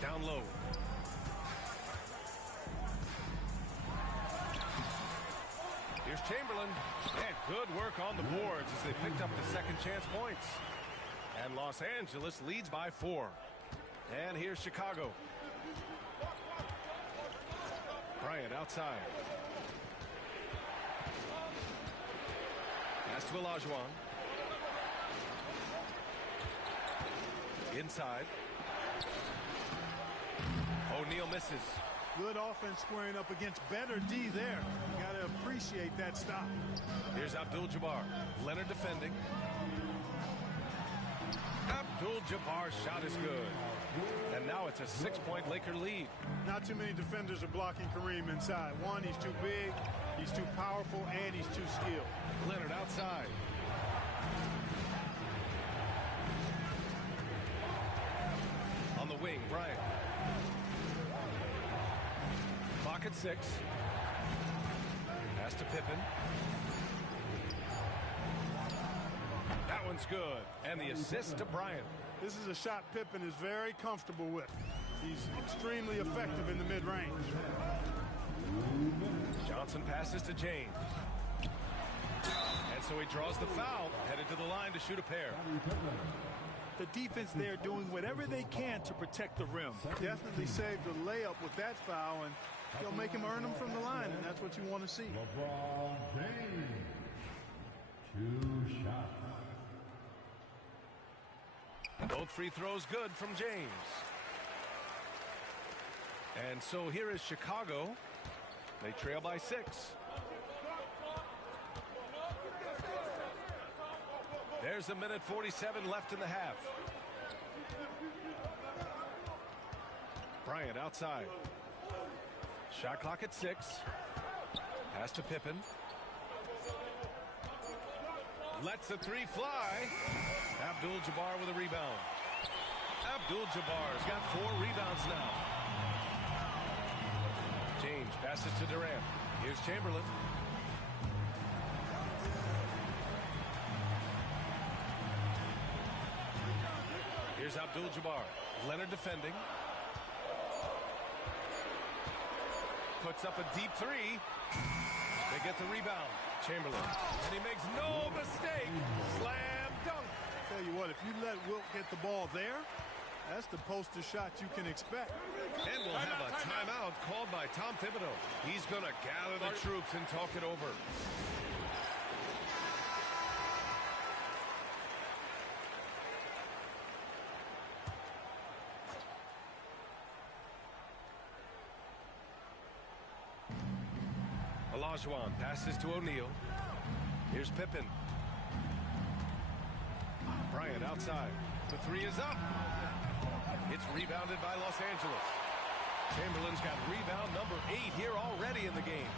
Down low. Here's Chamberlain. And good work on the boards as they picked up the second chance points. And Los Angeles leads by 4. And here's Chicago. Bryant outside. Pass to Olajuwon. Inside. O'Neal misses. Good offense squaring up against better D there. You got to appreciate that stop. Here's Abdul-Jabbar. Leonard defending. Abdul-Jabbar's shot is good. And now it's a 6-point Laker lead. Not too many defenders are blocking Kareem inside. One, he's too big, he's too powerful, and he's too skilled. Leonard outside. On the wing, Bryant. Clock at 6. Pass to Pippen. That one's good. And the assist to Bryant. This is a shot Pippen is very comfortable with. He's extremely effective in the mid-range. Johnson passes to James. And so he draws the foul, headed to the line to shoot a pair. The defense there doing whatever they can to protect the rim. Definitely saved a layup with that foul, and he'll make him earn them from the line, and that's what you want to see. LeBron James. 2 shots. Both free throws good from James. And so here is Chicago. They trail by 6. There's a minute 47 left in the half. Bryant outside. Shot clock at 6. Pass to Pippen. Lets the 3 fly. Abdul-Jabbar with a rebound. Abdul-Jabbar's got 4 rebounds now. James passes to Durant. Here's Chamberlain. Here's Abdul-Jabbar. Leonard defending. Puts up a deep 3. They get the rebound. Chamberlain. And he makes no mistake. Slam dunk. Tell you what, if you let Wilt get the ball there, that's the poster shot you can expect. And we'll have a timeout called by Tom Thibodeau. He's going to gather the troops and talk it over. Olajuwon passes to O'Neal. Here's Pippen. Bryant outside. The 3 is up. It's rebounded by Los Angeles. Chamberlain's got rebound number 8 here already in the game.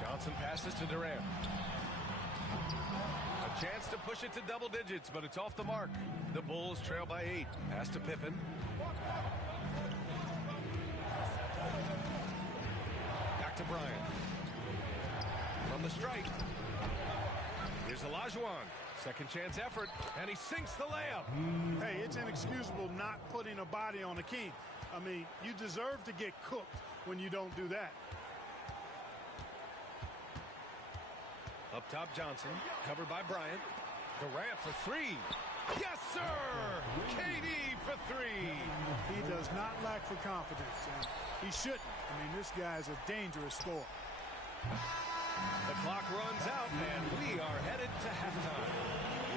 Johnson passes to Durant. A chance to push it to double digits, but it's off the mark. The Bulls trail by 8. Pass to Pippen. Back to Bryant. From the strike. Here's Olajuwon. Second chance effort, and he sinks the layup. Hey, it's inexcusable not putting a body on a king. I mean, you deserve to get cooked when you don't do that. Up top, Johnson, covered by Bryant. Durant for 3. Yes, sir! KD for 3. He does not lack for confidence, and he shouldn't. I mean, this guy's a dangerous scorer. The clock runs out, and we are headed to halftime.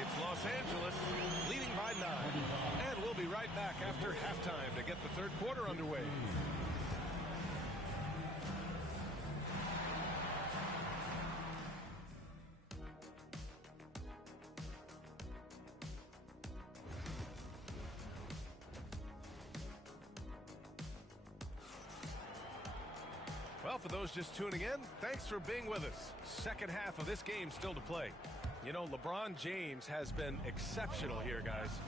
It's Los Angeles leading by 9. And we'll be right back after halftime to get the third quarter underway. Well, for those just tuning in, thanks for being with us. Second half of this game still to play. You know, LeBron James has been exceptional here, guys.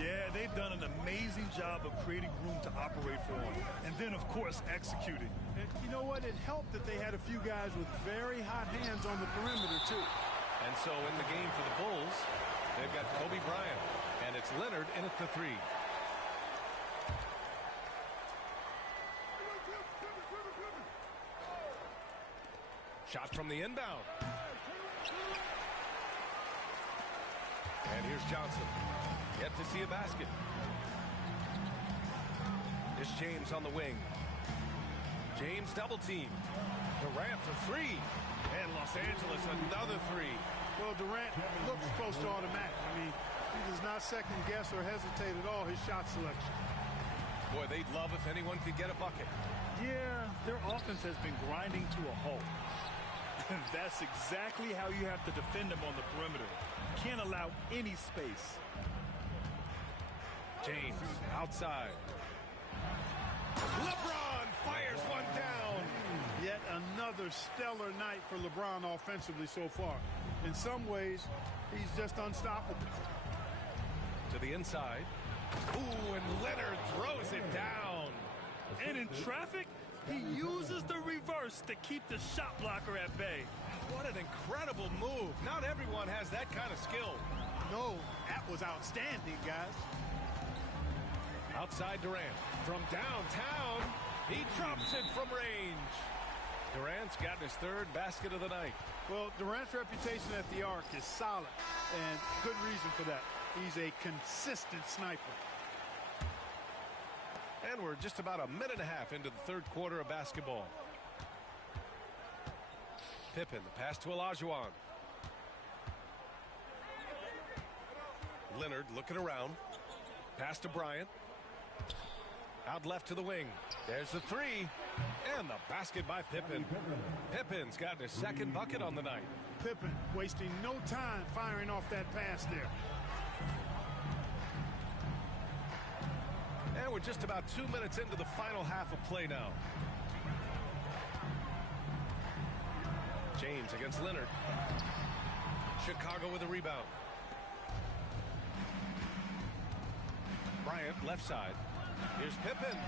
Yeah, they've done an amazing job of creating room to operate for him. And then, of course, executing. And you know what? It helped that they had a few guys with very hot hands on the perimeter, too. And so in the game for the Bulls, they've got Kobe Bryant. And it's Leonard in at the 3. Shot from the inbound. And here's Johnson. Yet to see a basket. It's James on the wing. James double teamed. Durant for three. And Los Angeles another three. Well, Durant looks close to automatic. I mean, he does not second guess or hesitate at all his shot selection. Boy, they'd love if anyone could get a bucket. Yeah, their offense has been grinding to a halt. That's exactly how you have to defend them on the perimeter. Can't allow any space. James outside. LeBron fires one down. Yet another stellar night for LeBron offensively so far. In some ways, he's just unstoppable. To the inside. Ooh, and Leonard throws it down. And in traffic, he uses the reverse to keep the shot blocker at bay. What an incredible move. Not everyone has that kind of skill. No, that was outstanding, guys. Outside Durant. From downtown, he drops it from range. Durant's gotten his third basket of the night. Well, Durant's reputation at the arc is solid, and good reason for that. He's a consistent sniper. And we're just about a minute and a half into the third quarter of basketball. Pippen, the pass to Olajuwon. Leonard looking around. Pass to Bryant. Out left to the wing. There's the three. And the basket by Pippen. Pippen's gotten his second bucket on the night. Pippen wasting no time firing off that pass there. And we're just about 2 minutes into the final half of play now. James against Leonard. Chicago with a rebound. Bryant left side. Here's Pippen.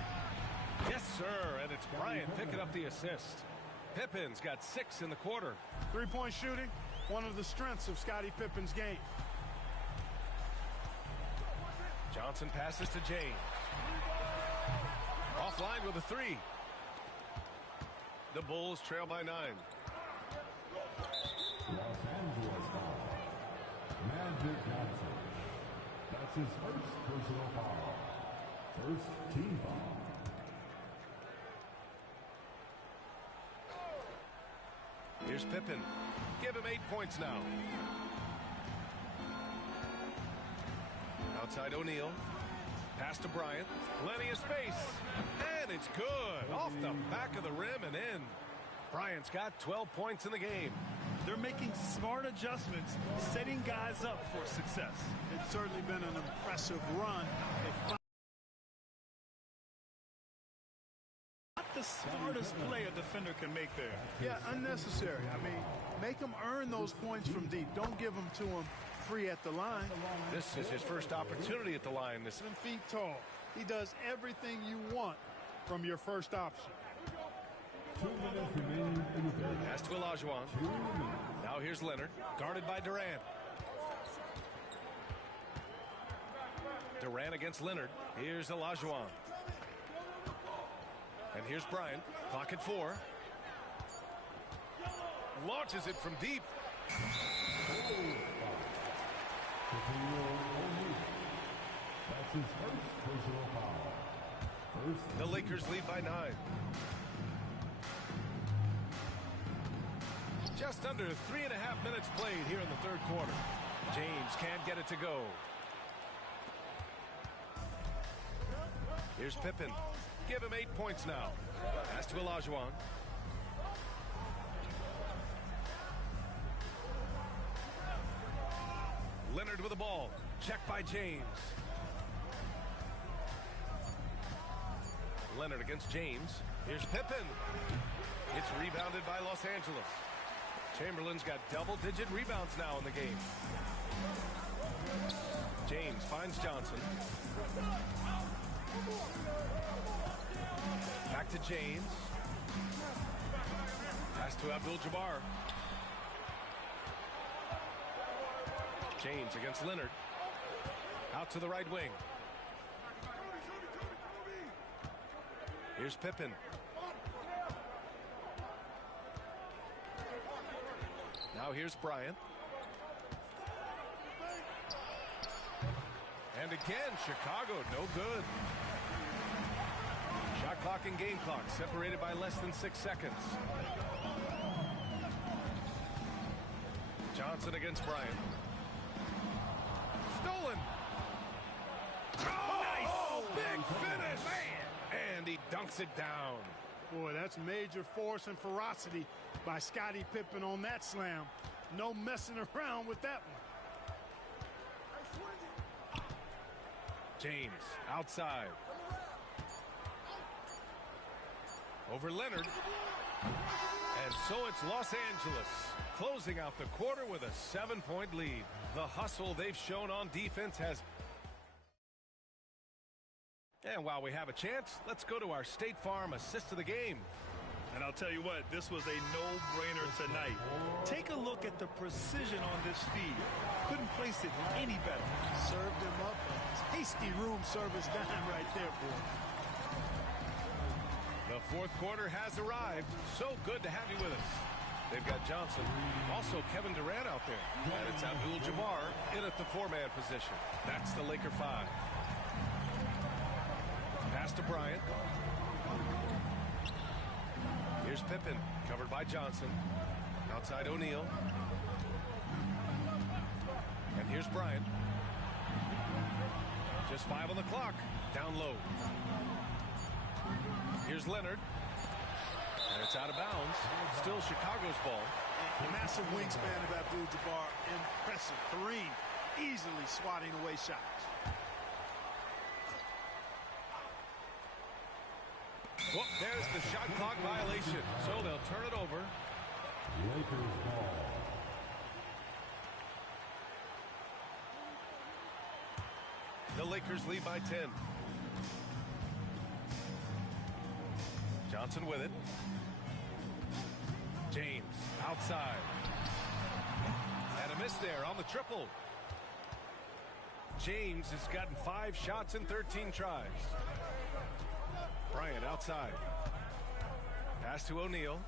Yes, sir, and it's Bryant picking up the assist. Pippen's got 6 in the quarter. Three-point shooting, one of the strengths of Scottie Pippen's game. Johnson passes to James. Offline with a three. The Bulls trail by 9. Los Angeles foul. Magic Johnson. That's his first personal foul. First team foul. Here's Pippen. Give him 8 points now. Outside O'Neal. Pass to Bryant. Plenty of space. And it's good. Off the back of the rim and in. Bryant's got 12 points in the game. They're making smart adjustments, setting guys up for success. It's certainly been an impressive run. Not the smartest play a defender can make there. Yeah, unnecessary. I mean, make them earn those points from deep. Don't give them to them free at the line. This is his first opportunity at the line. 7 feet tall. He does everything you want from your first option. 2 minutes remaining in the third. Pass to Olajuwon. Now here's Leonard, guarded by Durant. Durant against Leonard. Here's Olajuwon. And here's Bryant. Clock at 4. Launches it from deep. That's his first personal foul. The Lakers lead by 9. Just under 3.5 minutes played here in the third quarter. James can't get it to go. Here's Pippen. Give him 8 points now. Pass to Olajuwon. Leonard with the ball. Checked by James. Leonard against James. Here's Pippen. It's rebounded by Los Angeles. Chamberlain's got double-digit rebounds now in the game. James finds Johnson. Back to James. Pass to Abdul-Jabbar. James against Leonard. Out to the right wing. Here's Pippen. Now here's Bryant. And again, Chicago, no good. Shot clock and game clock separated by less than 6 seconds. Johnson against Bryant. Stolen. Oh, nice. Big finish. Man. And he dunks it down. Boy, that's major force and ferocity by Scottie Pippen on that slam. No messing around with that one. James outside. Over Leonard. And so it's Los Angeles closing out the quarter with a 7-point lead. The hustle they've shown on defense has... And while we have a chance, let's go to our State Farm assist of the game. And I'll tell you what, this was a no-brainer tonight. Take a look at the precision on this feed. Couldn't place it any better. Served him up a tasty room service dime right there, boy. The fourth quarter has arrived. So good to have you with us. They've got Johnson, also Kevin Durant out there. And it's Abdul-Jabbar in at the 4-man position. That's the Laker 5. Pass to Bryant. Here's Pippen, covered by Johnson. Outside O'Neal. And here's Bryant. Just 5 on the clock. Down low. Here's Leonard. And it's out of bounds. Still Chicago's ball. The massive wingspan of Abdul-Jabbar. Impressive. Kareem easily swatting away shots. Well, there's the shot clock violation. So they'll turn it over. Lakers ball. The Lakers lead by 10. Johnson with it. James outside. And a miss there on the triple. James has gotten 5 shots in 13 tries. Bryant outside. Pass to O'Neal.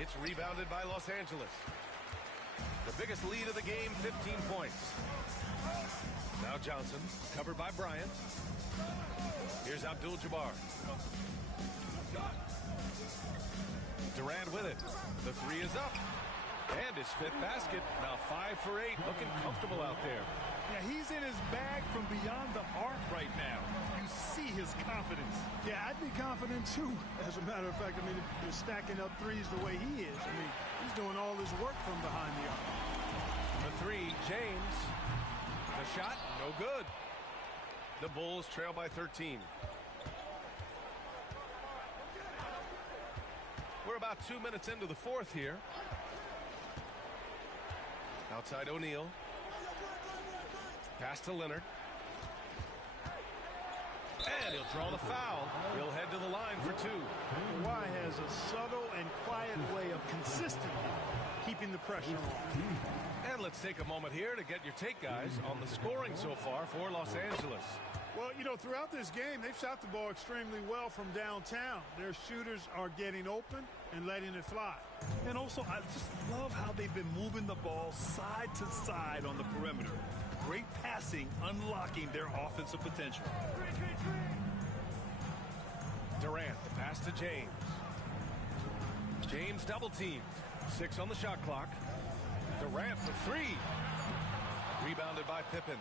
It's rebounded by Los Angeles. The biggest lead of the game, 15 points. Now Johnson, covered by Bryant. Here's Abdul-Jabbar. Durant with it. The 3 is up. And his 5th basket. Now 5 for 8. Looking comfortable out there. Yeah, he's in his bag from beyond the arc right now. You see his confidence. Yeah, I'd be confident too. As a matter of fact, I mean, if you're stacking up threes the way he is, I mean, he's doing all his work from behind the arc. The 3, James. The shot, no good. The Bulls trail by 13. We're about 2 minutes into the fourth here. Outside O'Neal. Pass to Leonard. And he'll draw the foul. He'll head to the line for 2. Kawhi has a subtle and quiet way of consistently keeping the pressure on. And let's take a moment here to get your take, guys, on the scoring so far for Los Angeles. Well, you know, throughout this game, they've shot the ball extremely well from downtown. Their shooters are getting open and letting it fly. And also, I just love how they've been moving the ball side to side on the perimeter. Great passing, unlocking their offensive potential. Durant, the pass to James. James double teamed. 6 on the shot clock. Durant for 3. Rebounded by Pippen.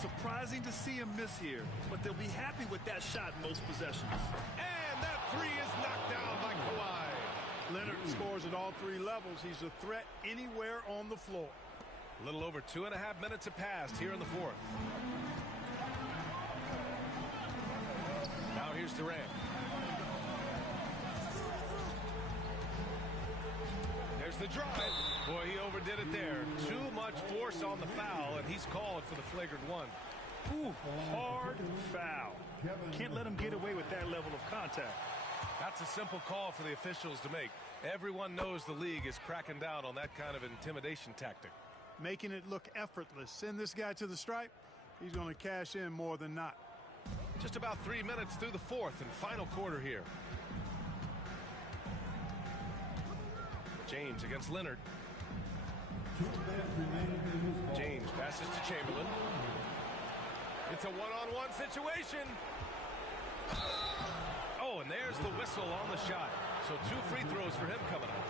Surprising to see him miss here, but they'll be happy with that shot in most possessions. And that 3 is knocked down by Kawhi. Leonard scores at all 3 levels. He's a threat anywhere on the floor. A little over 2.5 minutes have passed here in the fourth. Now here's Durant. There's the drive. Boy, he overdid it there. Too much force on the foul, and he's called for the flagrant 1. Ooh, hard foul. Can't let him get away with that level of contact. That's a simple call for the officials to make. Everyone knows the league is cracking down on that kind of intimidation tactic. Making it look effortless. Send this guy to the stripe. He's going to cash in more than not. Just about 3 minutes through the fourth and final quarter here. James against Leonard. James passes to Chamberlain. It's a one-on-one situation. Oh, and there's the whistle on the shot. So 2 free throws for him coming up.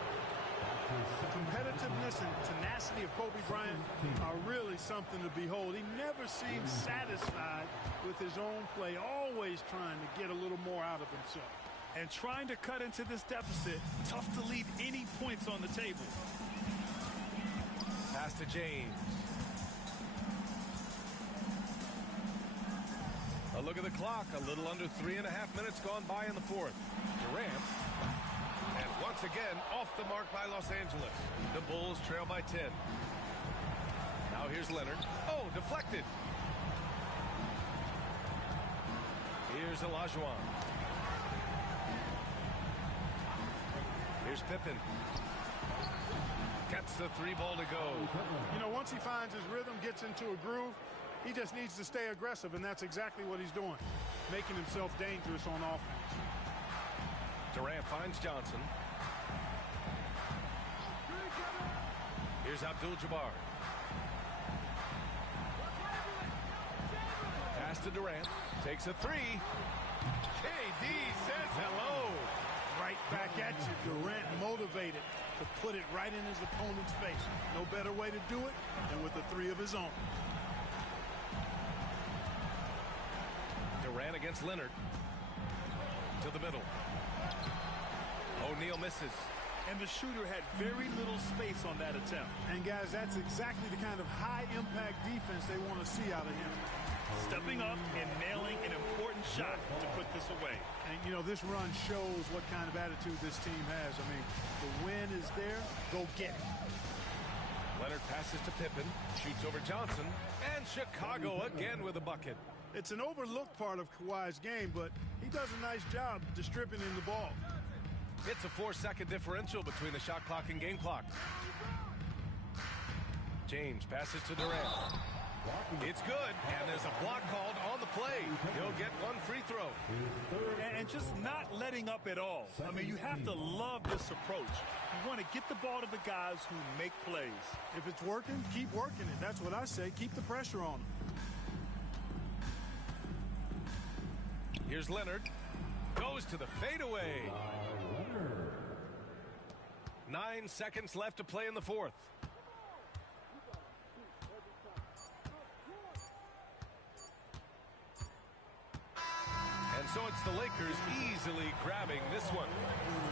The competitiveness and tenacity of Kobe Bryant are really something to behold. He never seems satisfied with his own play, always trying to get a little more out of himself. And trying to cut into this deficit, tough to leave any points on the table. Pass to James. A look at the clock. A little under 3.5 minutes gone by in the fourth. Durant. And once again, off the mark by Los Angeles. The Bulls trail by 10. Now here's Leonard. Oh, deflected. Here's Olajuwon. Here's Pippen. Gets the 3 ball to go. You know, once he finds his rhythm, gets into a groove, he just needs to stay aggressive, and that's exactly what he's doing, making himself dangerous on offense. Durant finds Johnson. Here's Abdul-Jabbar. Pass to Durant. Takes a 3. KD says hello. Right back at you. Durant motivated to put it right in his opponent's face. No better way to do it than with a 3 of his own. Durant against Leonard. To the middle. O'Neal misses. And the shooter had very little space on that attempt. And guys, that's exactly the kind of high-impact defense they want to see out of him. Stepping up and nailing an important shot to put this away. And, you know, this run shows what kind of attitude this team has. I mean, the win is there. Go get it. Leonard passes to Pippen. Shoots over Johnson. And Chicago again with a bucket. It's an overlooked part of Kawhi's game, but he does a nice job distributing the ball. It's a 4-second differential between the shot clock and game clock. James passes to Durant. It's good, and there's a block called on the play. He'll get 1 free throw. And just not letting up at all. I mean, you have to love this approach. You want to get the ball to the guys who make plays. If it's working, keep working it. That's what I say. Keep the pressure on them. Here's Leonard. Goes to the fadeaway. 9 seconds left to play in the fourth. And so it's the Lakers easily grabbing this one.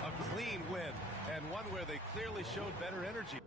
A clean win, and one where they clearly showed better energy.